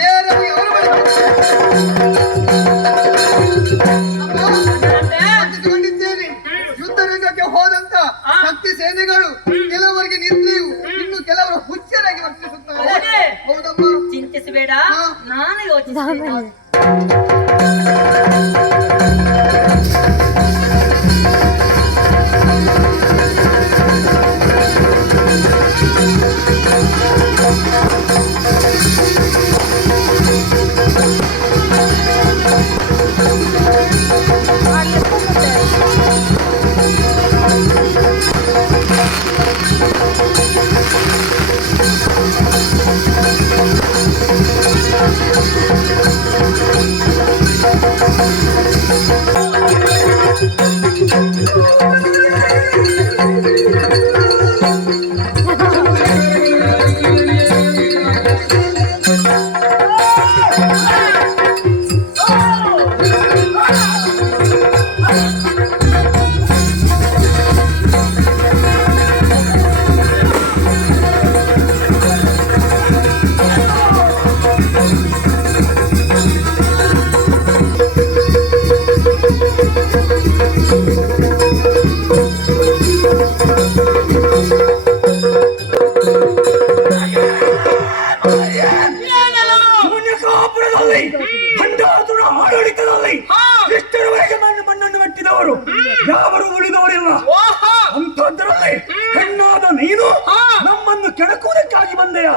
ನೇರವಾಗಿ ಅವರ ಬಳಿ ಬಂದಿದ್ದೇನೆ. ಯುದ್ಧ ರಂಗಕ್ಕೆ ಹೋದಂತ ಶಕ್ತಿ ಸೇನೆಗಳು ಕೆಲವರಿಗೆ ನಿರ್ದಯವು, ಇನ್ನು ಕೆಲವರು ಹುಚ್ಚರಾಗಿ ವರ್ತಿಸುತ್ತಾರೆ. ಹೌದಮ್ಮ, ಚಿಂತಿಸಬೇಡ, ನಾನು ಯೋಚಿಸ್ತೇನೆ. ಭಂಡಾಸುರ ಆಡಳಿತದಲ್ಲಿ ಎಷ್ಟರವರೆಗೆ ಮಣ್ಣನ್ನು ಮೆಟ್ಟಿದವರು ಯಾವರು ಉಳಿದವರಿಲ್ಲ. ಅಂತದ್ರಲ್ಲಿ ಹೆಣ್ಣಾದ ನೀನು ನಮ್ಮನ್ನು ಕೆಣಕುವುದಕ್ಕಾಗಿ ಬಂದೆಯ?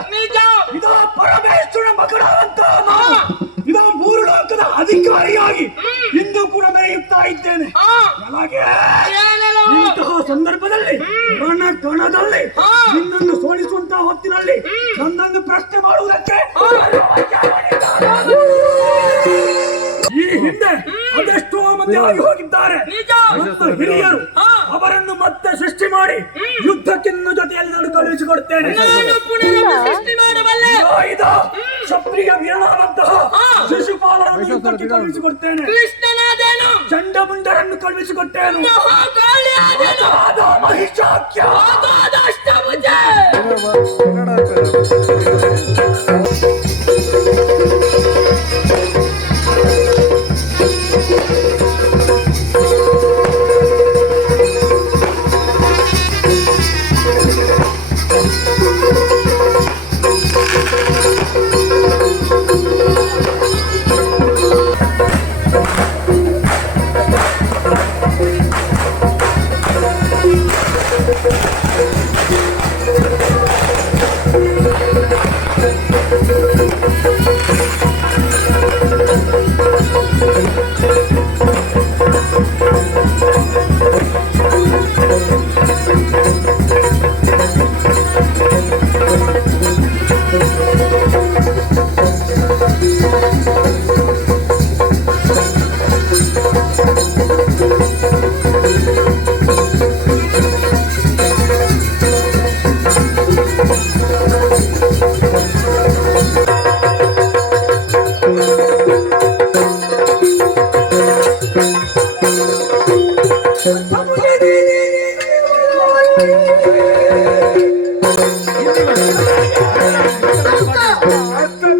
ಇದ ಪರಮೇಶ್ವರನ ಮಗನಾದಂತ ನಾನು ಇದ ಮೂರು ಲೋಕದ ಅಧಿಕಾರಿಯಾಗಿ ಇಂದು ಕೂಡ ಮೆರೆಯುತ್ತಾ ಇದ್ದೇನೆ. ನನಗೆ ಇಂತಹ ಸಂದರ್ಭದಲ್ಲಿ ರಣಕಣದಲ್ಲಿ ನಿನ್ನನ್ನು ಸೋಲಿಸುವಂತಹ ಹೊತ್ತಿನಲ್ಲಿ ನನ್ನನ್ನು ಪ್ರಶ್ನೆ ಮಾಡುವುದಕ್ಕೆ ಈ ಹಿಂದೆ ಅದೆಷ್ಟೋ ಮಂದಿ ಆಗಿ ಹೋಗಿದ್ದಾರೆ. ಮತ್ತು ಹಿರಿಯರು ಅವರನ್ನು ಮತ್ತೆ ಸೃಷ್ಟಿ ಮಾಡಿ ಯುದ್ಧಕ್ಕೆ ನಿನ್ನ ಜೊತೆಯಲ್ಲಿ ನಾನು ಕಳುಹಿಸಿಕೊಡ್ತೇನೆ. ಕ್ಷತ್ರಿಯ ವೀರನಾದಂತಹ ಶಿಶುಪಾಲನನ್ನು ಯುದ್ಧಕ್ಕೆ ಕಳುಹಿಸಿಕೊಡ್ತೇನೆ. ಚಂಡಮುಂಡರನ್ನು ಕಳುಹಿಸಿಕೊಟ್ಟೇನು. ಮಹಿಷಾಖ್ಯ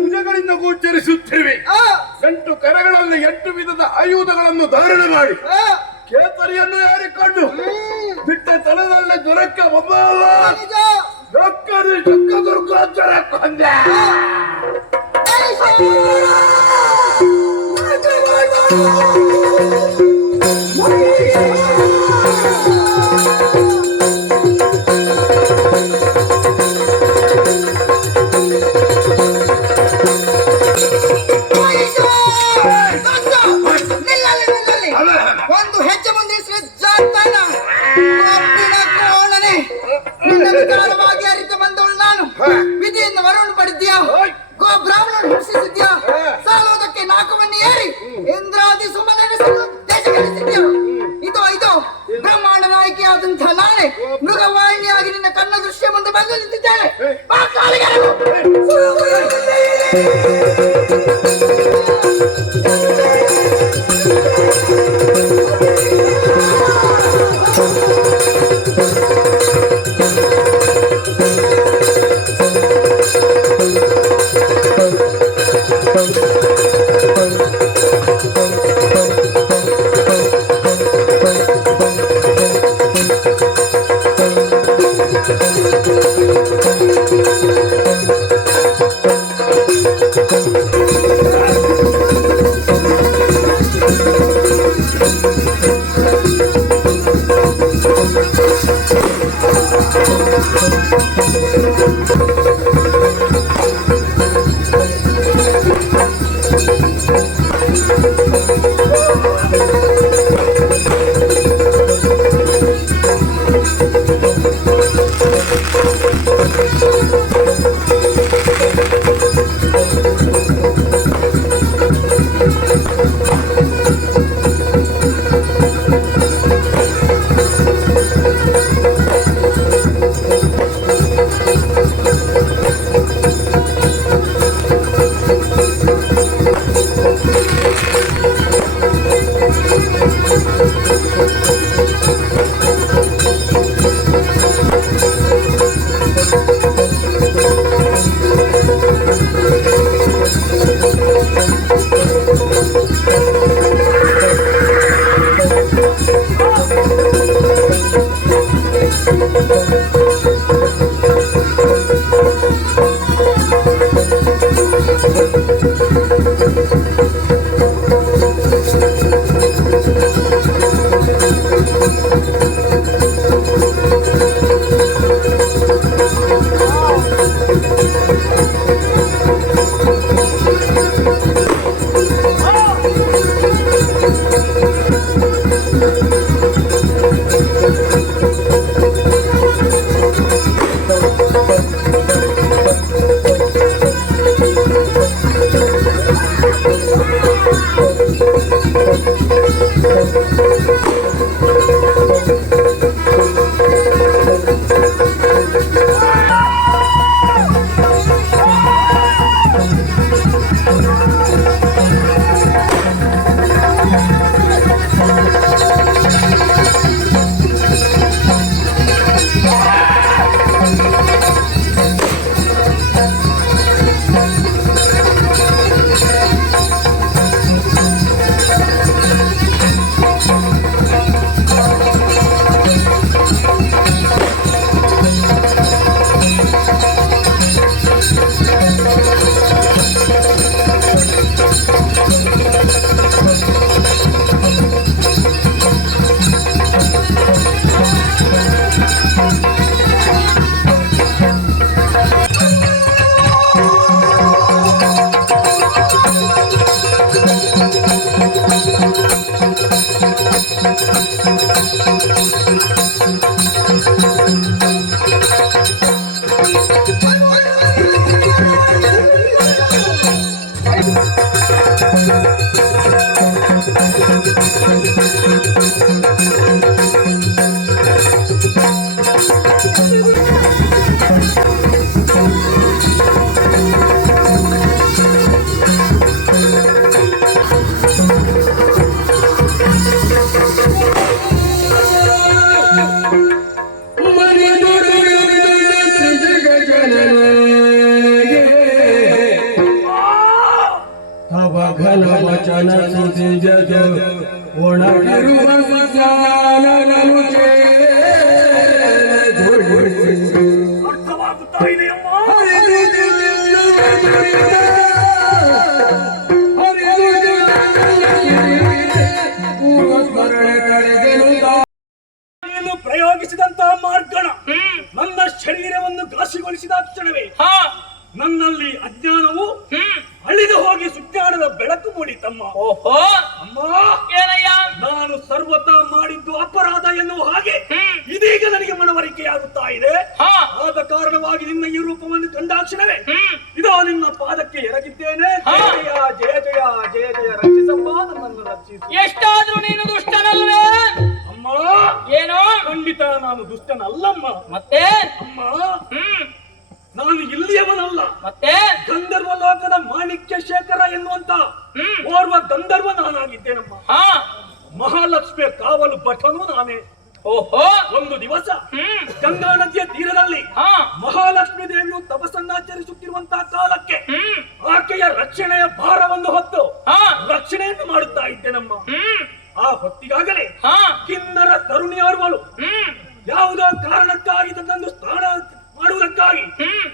ಭುಜಗಳಿಂದ ಗೋಚರಿಸುತ್ತೇವೆ. 8 ಕರಗಳಲ್ಲಿ 8 ವಿಧದ ಆಯುಧಗಳನ್ನು ಧಾರಣೆ ಮಾಡಿ ಕೇಸರಿಯನ್ನು ಯಾರಿಕೊಂಡು ಬಿಟ್ಟ ತಲೆದಲ್ಲೇ ದೊರಕ ಒಬ್ಬಲ್ಲ ದುರ್ಗೋಚರ ಕೊಂದೆ. ಒಂದು ಹೆಜ್ಜೆ ಮುಂದೆ ಜಾತಾನ ಕೋಣನೆ ನಿನ್ನ ವಿಚಾರವಾಗಿ ಅರಿತು ಬಂದವಳು ನಾನು. ವಿಧಿಯಿಂದ ವರವನ್ನು ಪಡೆದ್ಯಾ, ಗೋ ಬ್ರಾಹ್ಮಣರು ಹಿಂಸಿಸಿದ್ಯಾ, ಸಾಲೋದಕ್ಕೆ 4 ಮಣ್ಣಿ ಏರಿ ಇಂದ್ರಾದಿ ಸುಮ್ಮನೆ ದೇಶ ಗಳಿಸಿದ್ಯಾ. ಇದು ಬ್ರಹ್ಮಾಂಡ ನಾಯಕಿಯಾದಂತಹ ನಾನೇ ಮೃಗವಾಹಿನಿಯಾಗಿ ನಿನ್ನ ಕಣ್ಣ ದೃಶ್ಯ ಮುಂದೆ ಬಂದು ನಿಂತಿದ್ದೇನೆ. ಘನ ವಚನ ಸುಧಿ ಜಗ ಒಣಗಿರುವ ಅರ್ಥವಾಗುತ್ತಾ ಇದೆಯಮ್ಮ. ಪ್ರಯೋಗಿಸಿದಂತಹ ಮಾರ್ಗಣ ನನ್ನ ಶರೀರವನ್ನು ಘಾಸಿಗೊಳಿಸಿದ ಕ್ಷಣವೇ ನನ್ನಲ್ಲಿ ಅಜ್ಞಾನವು ಅಳಿದು ಹೋಗಿ ಸುಜ್ಞಾನದ ಬೆಳಕು ಮೂಡಿತಮ್ಮ. ಓಹೋ ಅಮ್ಮ, ಏನಯ್ಯ? ನಾನು ಸರ್ವತಾ ಮಾಡಿದ್ದು ಅಪರಾಧ ಎನ್ನುವ ಹಾಗೆ ಇದೀಗ ನನಗೆ ಮನವರಿಕೆಯಾಗುತ್ತಾ ಇದೆ. ಆದ ಕಾರಣವಾಗಿ ನಿನ್ನ ಈ ರೂಪವನ್ನು ಕಂಡಾಕ್ಷಣವೇ ಇದೋ ನಿನ್ನ ಪಾದಕ್ಕೆ ಎರಗಿದ್ದೇನೆ. ಜಯ ಜಯ ಜಯ ಜಯ ಜಯ ರಕ್ಷಿಸಮ್ಮ, ನನ್ನನ್ನು ರಕ್ಷಿಸು. ಎಷ್ಟಾದ್ರೂ ನೀನು ದುಷ್ಟನಲ್ವೇ? ಅಮ್ಮ, ಏನೋ? ಖಂಡಿತ ನಾನು ದುಷ್ಟನಲ್ಲಮ್ಮ. ಮತ್ತೆ ಅಮ್ಮ, ನಾನು ಇಲ್ಲಿಯವನಲ್ಲ. ಮತ್ತೆ ಗಂಧರ್ವ ಲೋಕದ ಮಾಣಿಕ್ಯ ಶೇಖರ ಎನ್ನುವಂತ ಓರ್ವ ಗಂಧರ್ವ ನಾನಾಗಿದ್ದೇನಮ್ಮ. ಮಹಾಲಕ್ಷ್ಮಿಯ ಕಾವಲು ಭಟನು ನಾನೇ. ಓಹೋ, ಒಂದು ದಿವಸ ಗಂಗಾ ನದಿಯ ತೀರದಲ್ಲಿ ಮಹಾಲಕ್ಷ್ಮಿ ದೇವಿಯು ತಪಸ್ಸನ್ನಾಚರಿಸುತ್ತಿರುವಂತಹ ಕಾಲಕ್ಕೆ ಆಕೆಯ ರಕ್ಷಣೆಯ ಭಾರವನ್ನು ಹೊತ್ತು ರಕ್ಷಣೆಯನ್ನು ಮಾಡುತ್ತಾ ಇದ್ದೇನಮ್ಮ. ಆ ಹೊತ್ತಿಗಾಗಲೇ ಕಿನ್ನರ ತರುಣಿಯೋರ್ವಳು ಯಾವುದೋ ಕಾರಣಕ್ಕಾಗಿ ತನ್ನೊಂದು ಸ್ನಾನ ಮಾಡುವುದಕ್ಕಾಗಿ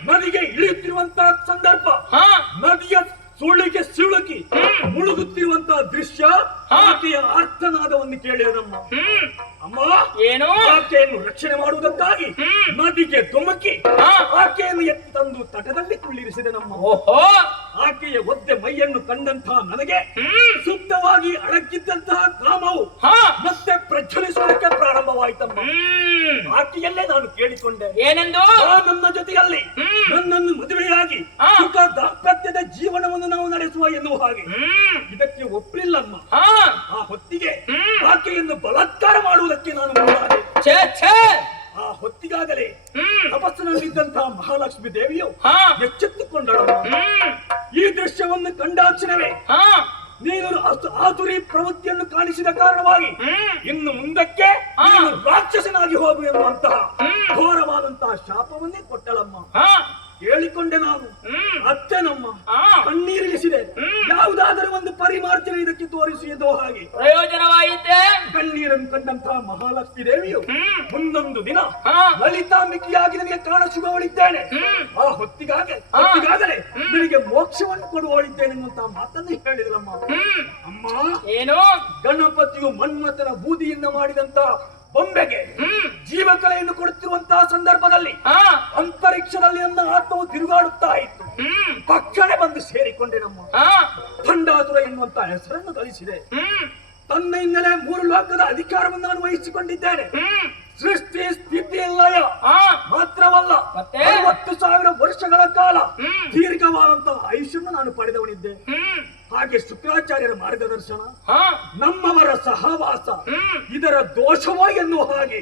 ನದಿಗೆ ಇಳಿಯುತ್ತಿರುವಂತಹ ಸಂದರ್ಭ, ನದಿಯ ಸುಳ್ಳಿಗೆ ಸಿಳುಕಿ ಮುಳುಗುತ್ತಿರುವಂತಹ ದೃಶ್ಯ ಆಕೆಯ ಆರ್ತನಾದವನ್ನು ಕೇಳಿದಮ್ಮ. ಅಮ್ಮ, ಏನು? ಆಕೆಯನ್ನು ರಕ್ಷಣೆ ಮಾಡುವುದಕ್ಕಾಗಿ ನದಿಗೆ ಧುಮುಕಿ ಆಕೆಯನ್ನು ಎತ್ತಿ ತಂದು ತಟದಲ್ಲಿ ಕುಳ್ಳಿರಿಸಿದನಮ್ಮ. ಓಹೋ, ಆಕೆಯ ಒದ್ದೆ ಮೈಯನ್ನು ಕಂಡಂತಹ ನನಗೆ ಸುಪ್ತವಾಗಿ ಅಡಗಿದ್ದಂತಹ ಕಾಮವು ಮತ್ತೆ ಪ್ರಜ್ವಲಿಸುವುದಕ್ಕೆ ಪ್ರಾರಂಭವಾಯಿತಮ್ಮ. ಆಕೆಯಲ್ಲೇ ನಾನು ಕೇಳಿಕೊಂಡೆ, ಏನೆಂದು? ನನ್ನ ಜೊತೆಯಲ್ಲಿ ನನ್ನನ್ನು ಮದುವೆಯಾಗಿ ಸುಖ ದಾಂಪತ್ಯದ ಜೀವನವನ್ನು ನಾವು ನಡೆಸುವ ಎನ್ನುವ ಹಾಗೆ ಇದಕ್ಕೆ ಒಪ್ಪಿಲ್ಲಮ್ಮ. ಆ ಹೊತ್ತಿಗೆ ಆಕೆಯನ್ನು ಬಲಾತ್ಕಾರ ಮಾಡುವುದಕ್ಕೆ ನಾನು ಮುಂದಾದೆ. ಆ ಹೊತ್ತಿಗಾಗಲೇ ತಪಸ್ಸಿನಲ್ಲಿದ್ದಂತಹ ಮಹಾಲಕ್ಷ್ಮಿ ದೇವಿಯು ಎಚ್ಚೆತ್ತುಕೊಂಡಳಮ್ಮ. ಈ ದೃಶ್ಯವನ್ನು ಕಂಡಾಕ್ಷಣವೇ ನೀನು ಆತುರಿ ಪ್ರವೃತ್ತಿಯನ್ನು ಕಾಣಿಸಿದ ಕಾರಣವಾಗಿ ಇನ್ನು ಮುಂದಕ್ಕೆ ನೀನು ರಾಕ್ಷಸನಾಗಿ ಹೋಗು ಎನ್ನುವಂತಹ ಘೋರವಾದಂತಹ ಶಾಪವನ್ನೇ ಕೊಟ್ಟಳಮ್ಮ. ಹೇಳಿಕೊಂಡೆ ನಾನು. ಅತ್ತೆ ನಮ್ಮ ಕಣ್ಣೀರಿಳಿಸಿದೆ. ಯಾವುದಾದರೂ ಒಂದು ಪರಿಮಾರ್ಜನೆ ಇದಕ್ಕೆ ತೋರಿಸಿ ಎನ್ನುವ ಹಾಗೆ ಪ್ರಯೋಜನವಾಯಿತೆ. ಕಣ್ಣೀರನ್ನು ಕಂಡಂತಹ ಮಹಾಲಕ್ಷ್ಮಿ ದೇವಿಯು ಮುಂದೊಂದು ದಿನ ಲಲಿತಾಂಬಿಕೆಯಾಗಿ ನನಗೆ ಕಾಣಸಿಗುವವಳಿದ್ದೇನೆ. ಆ ಹೊತ್ತಿಗಾಗಲೇ ನಿನಗೆ ಮೋಕ್ಷವನ್ನು ಕೊಡುವವಳಿದ್ದೇನೆ ಎನ್ನುವಂತಹ ಮಾತನ್ನು ಹೇಳಿದಳಮ್ಮ. ಅಮ್ಮ, ಏನು? ಗಣಪತಿಯು ಮನ್ಮಥನ ಬೂದಿಯಿಂದ ಮಾಡಿದಂತಹ ಬೊಂಬೆಗೆ ಜೀವಕಲೆಯನ್ನು ಕೊಡುತ್ತಿರುವಂತಹ ಸಂದರ್ಭದಲ್ಲಿ ಅಂತರಿಕ್ಷದಲ್ಲಿ ನನ್ನ ಆತ್ಮವು ತಿರುಗಾಡುತ್ತಾ ಇತ್ತು. ತಕ್ಷಣ ಬಂದು ಸೇರಿಕೊಂಡೆ. ನಮ್ಮ ಭಂಡಾಸುರ ಎನ್ನುವಂತಹ ಹೆಸರನ್ನು ಗಳಿಸಿದೆ. ತನ್ನ ಹಿನ್ನೆಲೆ 3 ಲೋಕದ ಅಧಿಕಾರವನ್ನು ನಾನು ವಹಿಸಿಕೊಂಡಿದ್ದೇನೆ. ಸೃಷ್ಟಿ ಸ್ಥಿತಿ ಲಯ ಮಾತ್ರವಲ್ಲ, 60,000 ವರ್ಷಗಳ ಕಾಲ ದೀರ್ಘವಾದಂತಹ ಆಯುಷ್ಯನ್ನು ನಾನು ಪಡೆದವನಿದ್ದೆ. ಹಾಗೆ ಶುಕ್ರಾಚಾರ್ಯರ ಮಾರ್ಗದರ್ಶನ, ನಮ್ಮವರ ಸಹವಾಸ ಇದರ ದೋಷವೋ ಎನ್ನುವ ಹಾಗೆ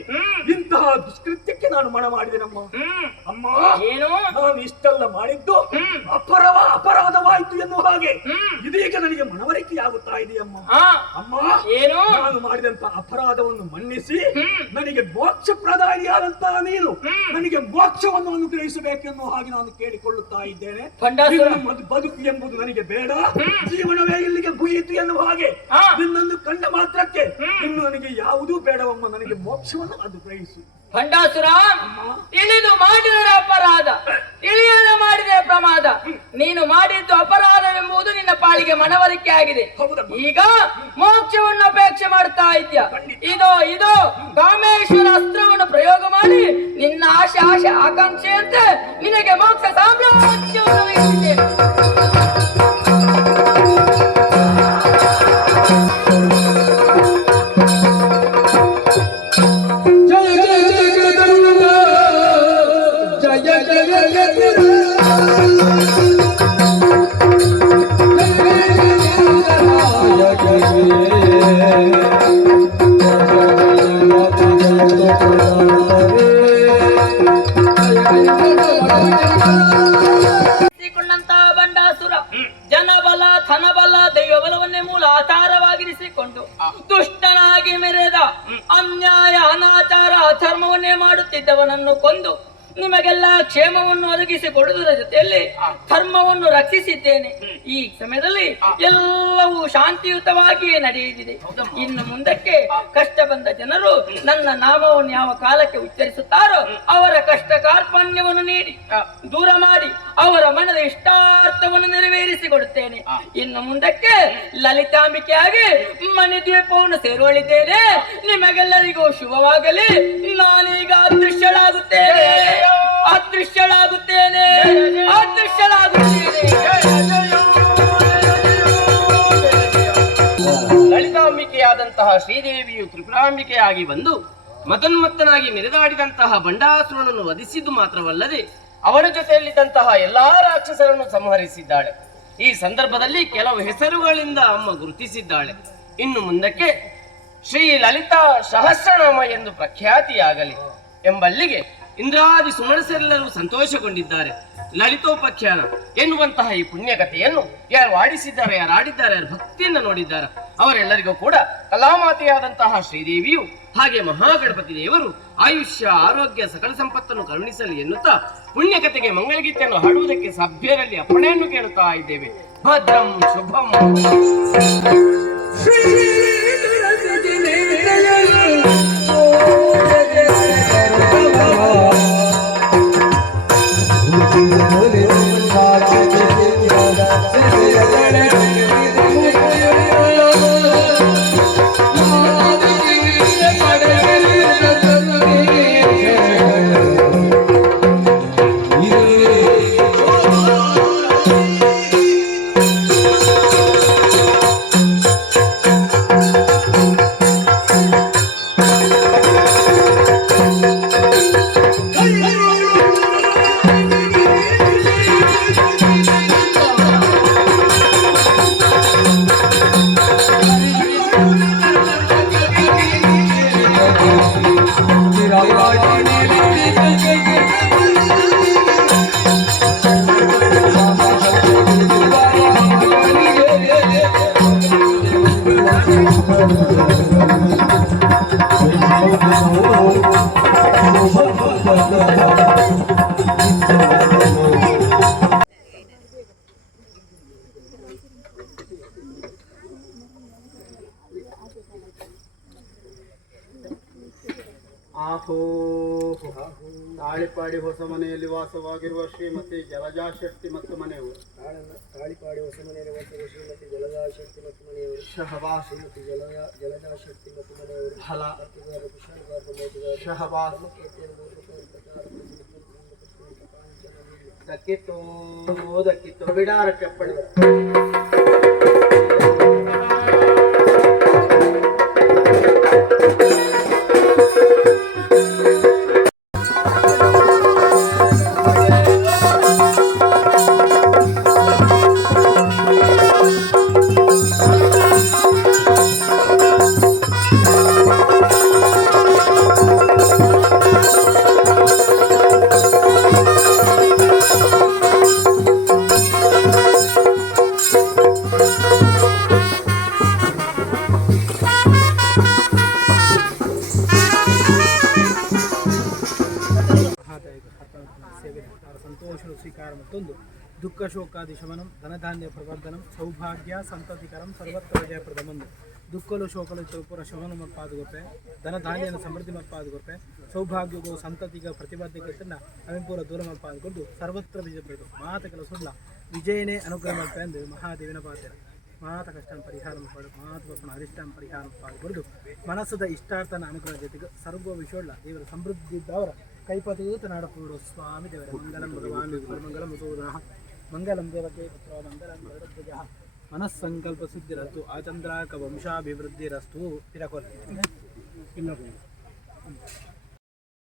ಇಂತಹ ದುಷ್ಕೃತ್ಯಕ್ಕೆ ನಾನು ಮನ ಮಾಡಿದೆ. ನಮ್ಮ ಅಮ್ಮ, ನಾನು ಇಷ್ಟೆಲ್ಲ ಮಾಡಿದ್ದು ಅಪರಾಧವಾಯಿತು ಎನ್ನುವ ಹಾಗೆ ಇದೀಗ ನನಗೆ ಮನವರಿಕೆಯಾಗುತ್ತಾ ಇದೆಯಮ್ಮ. ಅಮ್ಮ, ನಾನು ಮಾಡಿದಂತಹ ಅಪರಾಧವನ್ನು ಮನ್ನಿಸಿ ನನಗೆ ಮೋಕ್ಷ ಪ್ರದಾನಿಯಾದಂತಹ ನೀನು ನನಗೆ ಮೋಕ್ಷವನ್ನು ಅನುಗ್ರಹಿಸಬೇಕೆನ್ನುವ ಹಾಗೆ ನಾನು ಕೇಳಿಕೊಳ್ಳುತ್ತಾ ಇದ್ದೇನೆ. ಬದುಕು ಎಂಬುದು ನನಗೆ ಬೇಡ, ಜೀವನವೇ ಇಲ್ಲಿಗೆ ಮುಗಿಯಿತು ಎನ್ನುವ ಹಾಗೆ ನಿನ್ನನ್ನು ಕಂಡ ಮಾತ್ರಕ್ಕೆ ಇನ್ನು ನನಗೆ ಯಾವುದೂ ಬೇಡವಮ್ಮ. ನನಗೆ ಮೋಕ್ಷವನ್ನು ಅನುಗ್ರಹಿಸು. ಭಂಡಾಸುರ, ಇಳಿದು ಮಾಡಿದರೆ ಅಪರಾಧ, ಇಳಿಯದೆ ಮಾಡಿದರೆ ಪ್ರಮಾದ. ನೀನು ಮಾಡಿದ್ದು ಅಪರಾಧವೆಂಬುದು ನಿನ್ನ ಪಾಲಿಗೆ ಮನವರಿಕೆ ಆಗಿದೆ. ಈಗ ಮೋಕ್ಷವನ್ನು ಅಪೇಕ್ಷೆ ಮಾಡ್ತಾ ಇದ್ಯಾ. ಇದೋ ಕಾಮೇಶ್ವರ ಅಸ್ತ್ರವನ್ನು ಪ್ರಯೋಗ ಮಾಡಿ ನಿನ್ನ ಆಶೆ ಆಕಾಂಕ್ಷೆಯಂತೆ ನಿನಗೆ ಮೋಕ್ಷ ಸಾಮ್ರಾಜ್ಯವನ್ನು ವಹಿಸಿದ್ದೇನೆ. ಬಂಡಾಸುರ ಜನಬಲ, ಧನಬಲ, ದೈವಬಲವನ್ನೇ ಮೂಲ ಆಧಾರವಾಗಿರಿಸಿಕೊಂಡು ದುಷ್ಟನಾಗಿ ಮೆರೆದ ಅನ್ಯಾಯ, ಅನಾಚಾರ, ಅಧರ್ಮವನ್ನೇ ಮಾಡುತ್ತಿದ್ದವನನ್ನು ಕೊಂದು ನಿಮಗೆಲ್ಲ ಕ್ಷೇಮವನ್ನು ಒದಗಿಸಿಕೊಡುವುದರ ಜೊತೆಯಲ್ಲಿ ಧರ್ಮವನ್ನು ರಕ್ಷಿಸಿದ್ದೇನೆ. ಈ ಸಮಯದಲ್ಲಿ ಎಲ್ಲವೂ ಶಾಂತಿಯುತವಾಗಿಯೇ ನಡೆಯಲಿದೆ. ಇನ್ನು ಮುಂದಕ್ಕೆ ಕಷ್ಟ ಬಂದ ಜನರು ನನ್ನ ನಾಮವನ್ನು ಯಾವ ಕಾಲಕ್ಕೆ ಉಚ್ಚರಿಸುತ್ತಾರೋ ಅವರ ಕಷ್ಟ ಕಾರ್ಪಣ್ಯವನ್ನು ನೀಡಿ ದೂರ ಮಾಡಿ ಅವರ ಮನದ ಇಷ್ಟಾರ್ಥವನ್ನು ನೆರವೇರಿಸಿಕೊಡುತ್ತೇನೆ. ಇನ್ನು ಮುಂದಕ್ಕೆ ಲಲಿತಾಂಬಿಕೆಯಾಗಿ ಮನೆ ದ್ವೀಪವನ್ನು ಸೇರುವಳಿದ್ದೇನೆ. ನಿಮಗೆಲ್ಲರಿಗೂ ಶುಭವಾಗಲಿ. ನಾನೀಗ ಅದೃಶ್ಯಳಾಗುತ್ತೇನೆ. ಲಲಿತಾಂಬಿಕೆಯಾದಂತಹ ಶ್ರೀದೇವಿಯು ತ್ರಿಪುರಾಂಬಿಕೆಯಾಗಿ ಬಂದು ಮತನ್ಮತ್ತನಾಗಿ ಮೆರೆದಾಡಿದಂತಹ ಬಂಡಾಸುರನನ್ನು ವಧಿಸಿದ್ದು ಮಾತ್ರವಲ್ಲದೆ ಅವರ ಜೊತೆಯಲ್ಲಿದ್ದಂತಹ ಎಲ್ಲಾ ರಾಕ್ಷಸರನ್ನು ಸಂಹರಿಸಿದ್ದಾಳೆ. ಈ ಸಂದರ್ಭದಲ್ಲಿ ಕೆಲವು ಹೆಸರುಗಳಿಂದ ಅಮ್ಮ ಗುರುತಿಸಿದ್ದಾಳೆ. ಇನ್ನು ಮುಂದಕ್ಕೆ ಶ್ರೀ ಲಲಿತಾ ಸಹಸ್ರನಾಮ ಎಂದು ಪ್ರಖ್ಯಾತಿಯಾಗಲಿ ಎಂಬಲ್ಲಿಗೆ ಇಂದ್ರಾದಿ ಸುಮನಸರೆಲ್ಲರೂ ಸಂತೋಷಗೊಂಡಿದ್ದಾರೆ. ಲಲಿತೋಪಖ್ಯಾನ ಎನ್ನುವಂತಹ ಈ ಪುಣ್ಯಕಥೆಯನ್ನು ಯಾರು ಆಡಿಸಿದ್ದಾರೆ, ಯಾರು ಆಡಿದ್ದಾರೆ, ಯಾರು ಭಕ್ತಿಯಿಂದ ನೋಡಿದ್ದಾರೆ ಅವರೆಲ್ಲರಿಗೂ ಕೂಡ ಕಲಾಮಾತೆಯಾದಂತಹ ಶ್ರೀದೇವಿಯು ಹಾಗೆ ಮಹಾಗಣಪತಿ ದೇವರು ಆಯುಷ್ಯ, ಆರೋಗ್ಯ, ಸಕಲ ಸಂಪತ್ತನ್ನು ಕರುಣಿಸಲಿ ಎನ್ನುತ್ತಾ ಪುಣ್ಯಕಥೆಗೆ ಮಂಗಳಗೀತೆಯನ್ನು ಹಾಡುವುದಕ್ಕೆ ಸಭ್ಯರಲ್ಲಿ ಅಪ್ಪಣೆಯನ್ನು ಕೇಳುತ್ತಾ ಇದ್ದೇವೆ. ಭದ್ರಂ ಶುಭಂ. Holy ಆಹೋ ತಾಳಿಪಾಡಿ ಹೊಸ ಮನೆಯಲ್ಲಿ ವಾಸವಾಗಿರುವ ಶ್ರೀಮತಿ ಜಲಜಾ ಶೆಟ್ಟಿ ಮತ್ತು ಮನೆಯವರು. ತಾಳಿಪಾಡಿ ಹೊಸ ಮನೆಯಲ್ಲಿ ವಾಸವಿರುವ ಶ್ರೀಮತಿ ಜಲಜಾ ಶೆಟ್ಟಿ ಮತ್ತು ಮನೆಯವರು. ಶಹಬಾಸ್ ಶ್ರೀಮತಿ ಜಲಜಾ ಶೆಟ್ಟಿ ಮತ್ತು ಮನೆಯವರು. ಫಲ ಕುಶಾಲಗಾರ ಶಹಬಾಸ್ ದಕ್ಕಿತ್ತು ದಕ್ಕಿತ್ತು ಬಿಡಾರ ಚಪ್ಪಳಿ. ಸಂತೋಷ ಸ್ವೀಕಾರ ಮತ್ತೊಂದು ದುಃಖ ಶೋಕಾದಿ ಶಮನಂ ಧನಧಾನ್ಯ ಪ್ರವರ್ಧನಂ ಸೌಭಾಗ್ಯ ಸಂತತಿಕರಂ ಸರ್ವತ್ರ ವಿಜಯಪ್ರದಮಂದು ದುಃಖಲು ಶೋಕಲು ಚೌಪುರ ಶಮನ ಮಪ್ಪಾದುಗೊಪ್ಪೆ ಧನಧಾನ್ಯನ ಸಮೃದ್ಧಿ ಮಪ್ಪಾದುಗೊಪ್ಪೆ ಸೌಭಾಗ್ಯಗೂ ಸಂತತಿಗ ಪ್ರತಿಬದ್ಧತೆಯನ್ನ ಅವಿಪೂರ ದೂರ ಮಪ್ಪಾದುಕೊಂಡು ಸರ್ವತ್ರ ವಿಜಯಪ್ರದು ಮಾತ ಕೆಲಸ ಸುಳ್ಳ ವಿಜಯನೇ ಅನುಗ್ರಹ ಮಲ್ಪ ಎಂದು ಮಹಾದೇವಿನ ಪಾತ್ರ ಮಾತ ಕಷ್ಟ ಪರಿಹಾರ ಮಾಡು ಮಾತುಪಣ ಅರಿಷ್ಟ ಪರಿಹಾರ ಪಾಲ್ಗೊಳ್ದು ಮನಸ್ಸದ ಇಷ್ಟಾರ್ಥನ ಅನುಗ್ರಹ ಜೊತೆಗೆ ಸರ್ವ ವಿಷೋಳ್ಳ ದೇವರ ಸಮೃದ್ಧಿ ಇದ್ದವರ ಕೈಪತಿಯೂತ ನಾಡಪೂಡು ಸ್ವಾಮಿ ದೇವರ ಮಂಗಲಂ ಭಗವಾನ್ ಮಂಗಲಂ ಸೂರ್ಯ ಮಂಗಲಂ ದೇವತೆ ಪುತ್ರ ಮಂಗಲಂ ಭಗವದ್ವಜ ಮನಸ್ಸಂಕಲ್ಪ ಸಿದ್ಧಿರಸ್ತು ಆಚಂದ್ರಾಕ ವಂಶಾಭಿವೃದ್ಧಿರಸ್ತು ತಿರಕೊಲ್ಲ